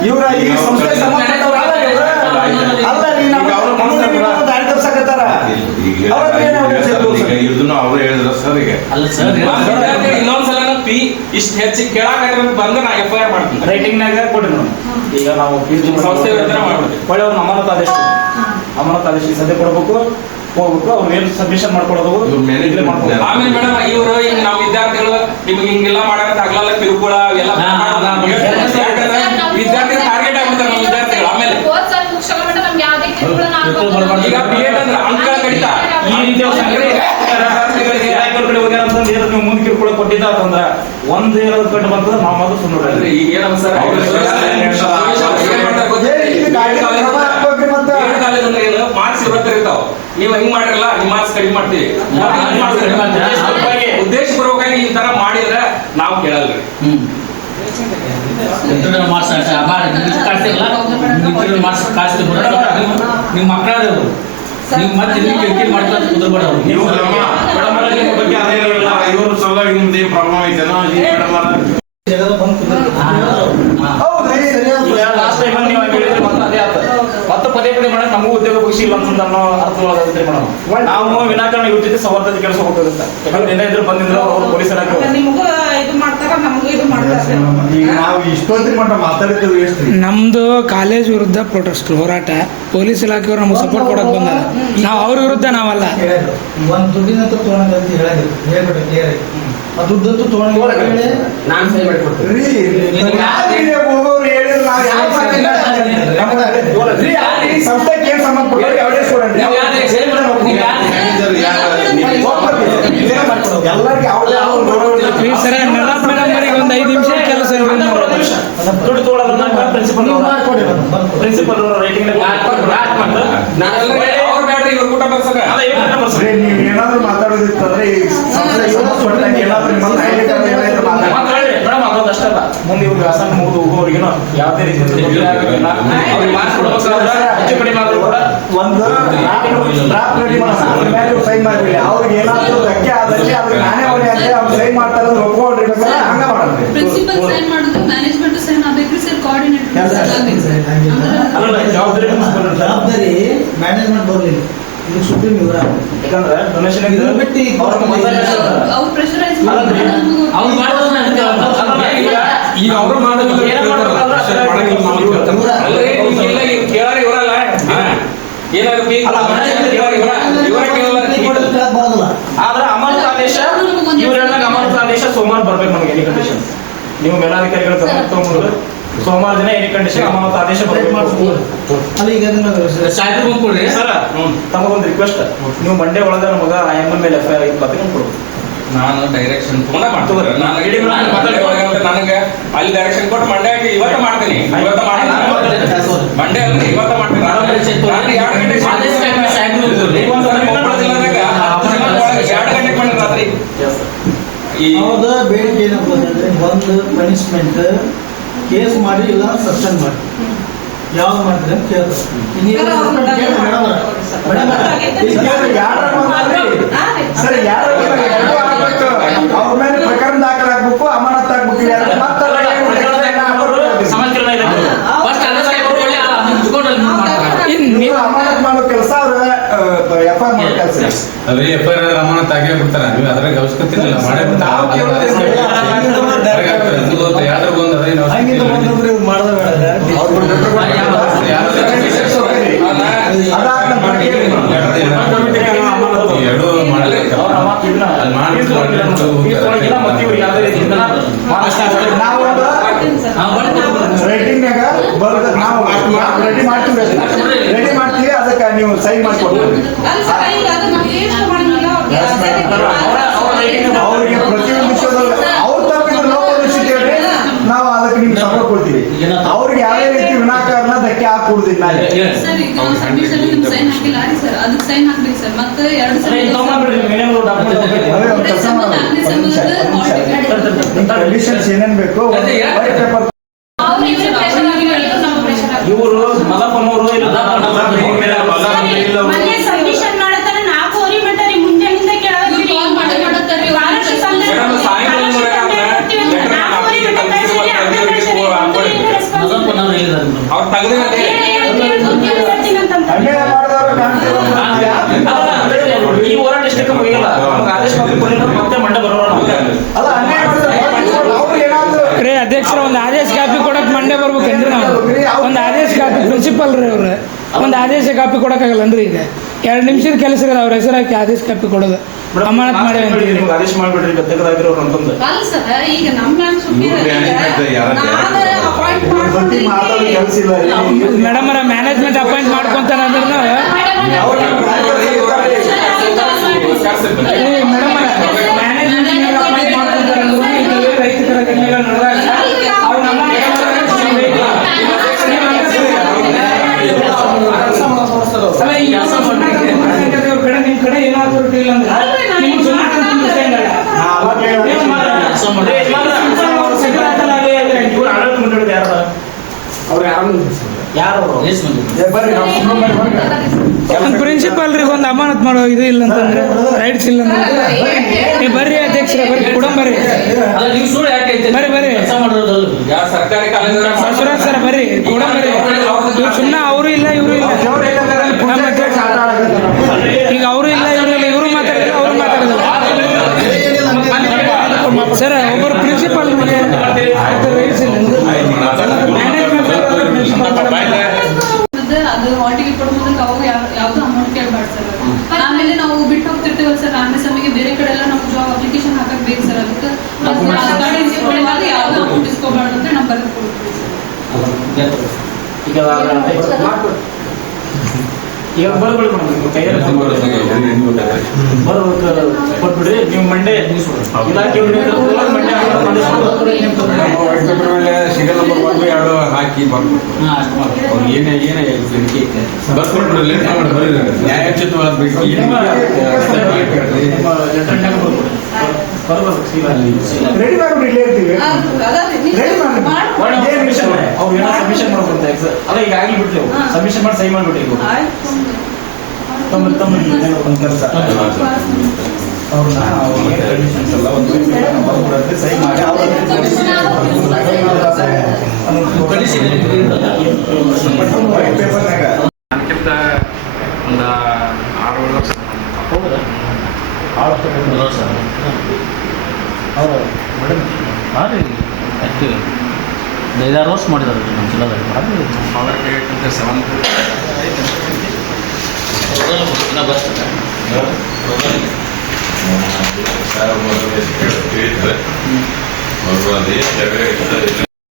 ಇವ್ರ ಈ ಸಂಸ್ಥೆ ಅಲ್ಲ ರೀ, ದಾರಿ ತಪ್ಸಕತ್ತಾರ. ಅವ್ರು ಹೇಳಿದ್ರ ಸರ್ ಈಗ ಅಲ್ಲ ಸರ್ ಇನ್ನೊಂದ್ಸಲ ಫೀ ಇಷ್ಟು ಹೆಚ್ಚಿಗೆ ಕೇಳಾಕ ಬಂದ್ರೆ ನಾ FIR ಮಾಡ್ತೀನಿ. ರೈಟಿಂಗ್ ನಾಗ ಕೊಡ್ರಿ ಮೇಡಮ್. ಈಗ ನಾವು ಸಂಸ್ಥೆ ವೇತನ ಮಾಡ್ಬಿಡ್ತೀವಿ. ಒಳ್ಳೆ ಅವ್ರನ್ನ ಅಮಾನತ್ ಆದೇಶ ಸದ್ಯ ಕೊಡ್ಬೇಕು, ಹೋಗ್ಬೇಕು. ಅವ್ರು ಏನು ಸಬ್ಮಿಷನ್ ಮಾಡ್ಕೊಳ್ಳೋದು ಆಮೇಲೆ ಮೇಡಮ್ ಇವರು ಈಗ ನಾವು ವಿದ್ಯಾರ್ಥಿಗಳು ನಿಮ್ಗೆ ಹಿಂಗೆಲ್ಲ ಮಾಡಕ್ ಆಗ್ಲಲ್ಲ, ಕಿರುಕುಳ ಎಲ್ಲ ವಿದ್ಯಾರ್ಥಿಗಳು ಟಾರ್ಗೆಟ್ ಆಗ್ಬಿಡ್ತಾರೆ ನಮ್ಮ ವಿದ್ಯಾರ್ಥಿಗಳು. ಆಮೇಲೆ ಈಗ B.Ed ಅಂದ್ರೆ ಅಂಕ ಕಡಿತ ಈ ರೀತಿ ನೀವು ಮುಂದೆ ಕಿರುಕುಳ ಕೊಟ್ಟಿದ್ದ ಅಂತಂದ್ರ ಒಂದ್ ಏನಾದ್ರು ಕಟ್ಟು ಬಂತಂದ್ರೆ ನಾವು ಮಾತ್ರ ಸುಮ್ಮನೆ ಈಗ ಏನಮ್ಮ ಸರ್ ಮಾರ್ಕ್ಸ್ ಇರ್ತಾವ, ನೀವು ಹಿಂಗ್ ಮಾಡಿರಲ್ಲ ನಿಮ್ಮ ಮಾರ್ಕ್ಸ್ ಕಡಿಮೆ ಮಾಡ್ತೀವಿ. ಉದ್ದೇಶಪೂರ್ವಕವಾಗಿ ಈ ತರ ಮಾಡಿದ್ರೆ ನಾವು ಕೇಳಲ್ರಿ. ನಿಮ್ಮ ಮಕ್ಕಳ ನೀವು ಮತ್ತೆ ಕಿರಿಕಿರಿ ಮಾಡ್ತಾ ಕುದುರ್ಬೇಡ. ಇವರು ಸಲ ನಿಮ್ದು ಏನ್ ಪ್ರಾಬ್ಲಮ್ ಐತೆನೋ ಮತ್ತೆ ಪದೇ ಪದೇ ಮೇಡಮ್ ನಮಗೂ ಉದ್ಯೋಗ ಖುಷಿ ಇಲ್ಲ ಅಂತ ಅನ್ನೋ ಅರ್ಥವಾಗುತ್ತೆ ಮೇಡಮ್. ನಾವು ವಿನಾಕಾರಣ ಇವ್ರ ಜೊತೆ ಸವರ್ಧತೆ ಕೆಲಸ ಹೋಗ್ತದೆ. ಏನಾದ್ರು ಬಂದಿದ್ರು ಅವ್ರು ಪೊಲೀಸ್ ಇಲಾಖೆ ನಿಮಗೂ ಇದು ಮಾಡ್ತಾರ, ನಮಗೂ ಇದು ಮಾಡ್ತಾರೆ. ಈಗ ನಾವು ಇಷ್ಟೊಂದು ಮಟ್ಟ ಮಾತಾಡಿದ್ದು ಎಷ್ಟು ನಮ್ದು ಕಾಲೇಜ್ ವಿರುದ್ಧ ಪ್ರೊಟೆಸ್ಟ್ ಹೋರಾಟ, ಪೊಲೀಸ್ ಇಲಾಖೆಯವರು ನಮ್ಗೆ ಸಪೋರ್ಟ್ ಕೊಡಕ್ ಬಂದಾರ. ನಾವು ಅವ್ರ ವಿರುದ್ಧ ನಾವಲ್ಲ. ಒಂದು ದುಡ್ಡಿನಂತ ತೊಗೊಂಡಂತ ಹೇಳ್ಬಿಟ್ಟು ದುಡ್ಡಂತೂ ತೊಗೊಂಡು ನಾನು ಸಹಿ ಮಾಡಿಕೊಡ್ತೀನಿ. ಸಂಸ್ಥೆಗೆ ಏನ್ ಸಂಬಂಧಪಟ್ಟವ್ರಿಗೆ ಅವರೇ ಕೊಡಂడి. ಸರ ಮೇಡಮ್ ಒಂದು 5 ನಿಮಿಷ ಕೆಲಸ ದುಡ್ಡು ತೊಗೊಳೋದನ್ನ ಪ್ರಿನ್ಸಿಪಲ್ ರೈಟಿಂಗ್ ನೀವು ಏನಾದ್ರು ಮಾತಾಡೋದಿತ್ತಂದ್ರೆ ಈ ಏನಾದ್ರು ಮೇಡಮ್ ಅದೊಂದು ಅಷ್ಟಲ್ಲ, ಮುಂದೆ ಇವ್ರು ವ್ಯಾಸಂಗ ಮುಗಿದು ಹೋಗೋರಿಗೇನೋ ಯಾವುದೇ ರೀತಿ ಹೆಚ್ಚು ಕಡಿಮೆ ಆದ್ರೂ ಕೂಡ ಒಂದು ಡ್ರಾಫ್ಟ್ ರೆಡಿ ಮಾಡೋದು ಸೈನ್ ಮಾಡಿಬಿಡಿ. ಅವ್ರಿಗೆ ಏನಾದ್ರು ಧಕ್ಕೆ ಆದಲ್ಲಿ ಅವ್ರಿಗೆ ನಾನೇ ಅವನೇ ಅಂತ ಅವ್ರು ಸೈನ್ ಮಾಡ್ತಾರೆ ಒಪ್ಕೊಂಡಿರ್ಬೇಕಾದ್ರೆ ಹಂಗ ಮಾಡೋದು. ಪ್ರಿನ್ಸಿಪಲ್ ಸೈನ್ ಮಾಡೋದು, ಮ್ಯಾನೇಜ್ಮೆಂಟ್ ಸೈನ್ ಆಗ್ಬೇಕ್ರಿ ಸರ್, ಕೋಆರ್ಡಿನೇಟರ್ ಅಲ್ಲ ಜವಾಬ್ದಾರಿ ಮ್ಯಾನೇಜ್ಮೆಂಟ್ ಬರಲಿಲ್ಲ. ಇದು ಸುಪ್ರೀಂ ಇವರ ಯಾಕಂದ್ರೆ ಡೊನೇಷನ್ ಬಿಟ್ಟು ಅವ್ರು ಪ್ರೆಷರೈಸ್ ಈಗ ಅವರು ಕೇಳಾರ ಇವರಲ್ಲ ಆದ್ರೆ ಅಮಾನತ್ ಆದೇಶ ಇವ್ರ ಅಮಾನತ್ ಆದೇಶ ಸೋಮವಾರ ಬರ್ಬೇಕು ನಮಗೆ. ಎನಿ ಕಂಡೀಷನ್ ನೀವು ಮೇಲಾಧಿಕಾರಿಗಳ ತಗೊಂಡು ಸೋಮವಾರ ದಿನ ಎನಿ ಕಂಡೀಷನ್ ಅಮಾನತ್ ಆದೇಶ ಬರ್ಬೇಕು. ಅಲ್ಲ ಈಗ ಸರ್ ತಮಗೊಂದು ರಿಕ್ವೆಸ್ಟ್, ನೀವು ಮಂಡೇ ಒಳಗ ನಮಗ IMM ಮೇಲೆ FIR 20 ಕೊಡ್ಬೇಕು. ನಾನು ಡೈರೆಕ್ಷನ್ ಫೋನ್ ಮಾಡ್ತಾರೆ ನನಗೆ ಅಲ್ಲಿ ಡೈರೆಕ್ಷನ್ ಕೊಟ್ಟು ಮಂಡ್ಯ ಇವತ್ತು ಮಾಡ್ತೀನಿ ಮಂಡ್ಯ ಅಂದ್ರೆ ಇವತ್ತು ಮಾಡ್ತೀನಿ ನಾನು 2 ಗಂಟೆಗೆ ಮಾಡಿ ರಾತ್ರಿ ಅವ್ರದ ಬೇಡಿಕೆ ಏನಪ್ಪ ಅಂದ್ರೆ ಒಂದು ಪನಿಷ್ಮೆಂಟ್ ಕೇಸ್ ಮಾಡಿ ಇಲ್ಲ ಸಸ್ಪೆಂಡ್ ಮಾಡಿ ಯಾವ್ದು ಮಾಡ್ತಾರೆ ಅಂತ ಕೇಳ್ತಾರೆ ಸರ್ ಯಾರು ಅವ್ರ ಮೇಲೆ ಪ್ರಕರಣ ದಾಖಲಾಗಬೇಕು ಅಮಾನತ್ ಆಗ್ಬೇಕು ಅಮಾನತ್ ಮಾಡೋ ಕೆಲಸ ಅವ್ರ ಎಫ್ಐಆರ್ ಮಾಡೋ ಕೆಲಸ ಅದೇ ಎಫ್ಐಆರ್ ಅಮಾನತ್ ಆಗೇ ಬಿಡ್ತಾರೆ ನೀವು ಅದ್ರಾಗ ಅವಶ್ಯಕತೆ ಇಲ್ಲ ಮಾಡೇ ರೈಟಿಂಗ್ನಾಗ ನಾವು ರೆಡಿ ಮಾಡ್ತೀವಿ ಅದಕ್ಕೆ ನೀವು ಸೈನ್ ಮಾಡಿಕೊಡ್ತೀವಿ ಅವ್ರಿಗೆ ಪ್ರತಿಯೊಂದು ವಿಷಯದಲ್ಲಿ ಅವ್ರು ತಪ್ಪಿದ್ರೆ ಲೋಪದೋಷಿತ ಹೇಳ್ರಿ ನಾವು ಅದಕ್ಕೆ ನಿಮ್ಗೆ ಸಪೋರ್ಟ್ ಕೊಡ್ತೀವಿ ಅವ್ರಿಗೆ ಯಾವುದೇ ರೀತಿ ವಿನಾಕಾರಣ ಧಕ್ಕೆ ಹಾಕೂಡುದಿಲ್ಲ ಸರ್ ಈಗ ಸಬ್ಮಿಷನ್ ನಿಮ್ಗೆ ಸೈನ್ ಹಾಕಿಲ್ಲ ಸರ್ ಅದಕ್ಕೆ ಸೈನ್ ಹಾಕ್ಬೇಕು ಸರ್ ಮತ್ತೆ 2 ಕಂಡೀಷನ್ಸ್ ಏನೇನ್ ಬೇಕು ವೈಟ್ ಪೇಪರ್ ಇವರು ಮಲಪನವರು ಸಬ್ಮಿಷನ್ ಮಾಡತಾನೆ 4 ಮಟ್ಟ ರೀ ಮುಂದೆ ಅವ್ರು ತೆಗೆದ ಅನ್ಯಾಯ ಮಾಡಿದವರು ಈ ಹೋರಾಟ ಇಷ್ಟಕ್ಕೆ ಮುಗಿಯಲ್ಲ ನಮ್ಗೆ ಆದೇಶ ಮತ್ತೆ ಮಂಡ ಬರೋಣ ಅಲ್ಲ ಅನ್ಯಾಯ ಮಾಡಿದ್ರೆ ಅವ್ರು ಏನಾದ್ರು ಅಧ್ಯಕ್ಷರ ಒಂದು ಆದೇಶ ಕಾಪಿ ಕೊಡಕ್ ಮಂಡ್ಯ ಬರ್ಬೇಕಂದ್ರೆ ನಾವು ಒಂದು ಆದೇಶ ಕಾಪಿ ಪ್ರಿನ್ಸಿಪಲ್ ರೀ ಅವ್ರು ಒಂದು ಆದೇಶ ಕಾಪಿ ಕೊಡಕ್ಕಾಗಲ್ಲನ್ರಿ ಈಗ 2 ನಿಮಿಷದ ಕೆಲಸ ಇರೋದು ಅವ್ರ ಹೆಸರು ಹಾಕಿ ಆದೇಶ ಕಾಪಿ ಕೊಡೋದು ಅಮಾನತ್ ಮಾಡಿ ನಿಮ್ಗೆ ಆದೇಶ ಮಾಡ್ಬಿಡ್ರಿ ಗದ್ದೆಗದಾಗಿರೋರು ಅಂತಂದು ಅಲ್ಲ ಸರ್ ಈಗ ನಮ್ಮ ಮಾತಾಡೋ ಕೆಲಸ ಇಲ್ಲ ಮೇಡಮ್ ಅವರ ಮ್ಯಾನೇಜ್ಮೆಂಟ್ ಅಪಾಯಿಂಟ್ ಮಾಡ್ಕೊಂತಾನೆ ಅಂದ್ರೆ ಮೇಡಮ್ ಮ್ಯಾನೇಜ್ಮೆಂಟ್ ಅಪಾಯಿಂಟ್ ಮಾಡ್ಕೊಂತಾರೆ ರೈತರ ಕನ್ಯೆಗಳು ನಡೆದಾಗ ಅವ್ರು ನಮ್ಮ ಅಲ್ಲ ಈ ಕಡೆ ನಿಮ್ ಕಡೆ ಏನಾದ್ರು ಇಲ್ಲ ಅಂದ್ರೆ ನಿಮ್ಗೆ ಪ್ರಿನ್ಸಿಪಾಲ್ ರೀ ಒಂದು ಅಮಾನತ್ ಮಾಡೋ ಇದು ಇಲ್ಲ ಅಂತಂದ್ರೆ ರೈಟ್ಸ್ ಇಲ್ಲ ಅಂತಂದ್ರೆ ಬರ್ರಿ ಅಧ್ಯಕ್ಷರ ಬರ್ರಿ ಕುಡಂಬರ್ರಿ ಬರ್ರಿ ಸರ್ಕಾರಿ ಕಾಲೇಜ್ ಬಸವರಾಜ್ ಸರ್ ಬರ್ರಿ ಕುಡಂಬರ್ರಿ ಇವ್ರು ಸುಮ್ಮನೆ ಅವರು ಇಲ್ಲ ಇವರು ಇಲ್ಲ ಈಗ ಅವರು ಇಲ್ಲ ಇವರು ಇಲ್ಲ ಇವರು ಮಾತಾಡಿಲ್ಲ ಅವರು ಮಾತಾಡಿಲ್ಲ ಸರ್ ಒಬ್ಬರು ಪ್ರಿನ್ಸಿಪಾಲ್ ರೈಟ್ಸ್ ಇಲ್ಲ ಅದು ಹಾಲ್ಟಿಗೆ ಕೊಡೋ ಮೊದಲು ಅವಾಗ ಯಾವ್ದು ಅಮೌಂಟ್ ಕೇಳಬಾರ್ದು ಸರ್ ಆಮೇಲೆ ನಾವು ಬಿಟ್ಟು ಹೋಗ್ತಿರ್ತೀವಲ್ಲ ಸರ್ ಆಮೇಲೆ ಸಮಯಕ್ಕೆ ಬೇರೆ ಕಡೆ ಎಲ್ಲ ನಾವು ಜಾಬ್ ಅಪ್ಲಿಕೇಶನ್ ಹಾಕಕ್ ಬೇಕು ಸರ್ ಅದಕ್ಕೆ ಯಾವ್ದು ಅಮೌಂಟ್ ಇಸ್ಕೋಬಾರ್ದು ಅಂತ ನಾವು ಬರೆದು ಕೊಡ್ತೀವಿ ಈಗ ಕೊಟ್ಬಿಡ್ರಿ ನೀವು ಮಂಡೆ ಇಲಾಖೆ ಸಿಗಲ್ ನಂಬರ್ 1 2 ಹಾಕಿ ಬರ್ಬೇಕು ಅವ್ರು ಏನೇ ಬರ್ಕೊಟ್ಬಿಡ್ರಿ ಲೇಟ್ ಮಾಡಿ ನ್ಯಾಯೋಚಿತವಾದ ರೆಡಿ ಮಾಡ್ಬಿಟ್ಟು ಇಲ್ಲೇ ಇರ್ತೀವಿ ಅವ್ರು ಏನೋ ಸಬ್ಮಿಷನ್ ಮಾಡ್ಕೊಂತ ಅಲ್ಲ ಈಗ ಆಗ್ಲಿ ಬಿಡ್ತೇವೆ ಸಬ್ಮಿಷನ್ ಮಾಡಿ ಸೈ ಮಾಡ್ಬಿಟ್ಟು ಒಂದು ಕೆಲಸ ಅವ್ರನ್ನ ಕಂಡೀಷನ್ಸ್ ಎಲ್ಲ ಒಂದು ಸೈ ಮಾಡಿ ಪೇಪರ್ನಾಗ ಒಂದು 6 ವರ್ಷ ಹೌದಾ 6 ವರ್ಷ ಹೌದು ಮೇಡಮ್ ಹಾಂ ರೀ ಆ್ಯಕ್ಚುಲಿ 5-6 ವರ್ಷ ಮಾಡಿದ್ದಾರೆ ನಮ್ಮ ಜಿಲ್ಲಾದಾಗ ಬರ್ತದೆ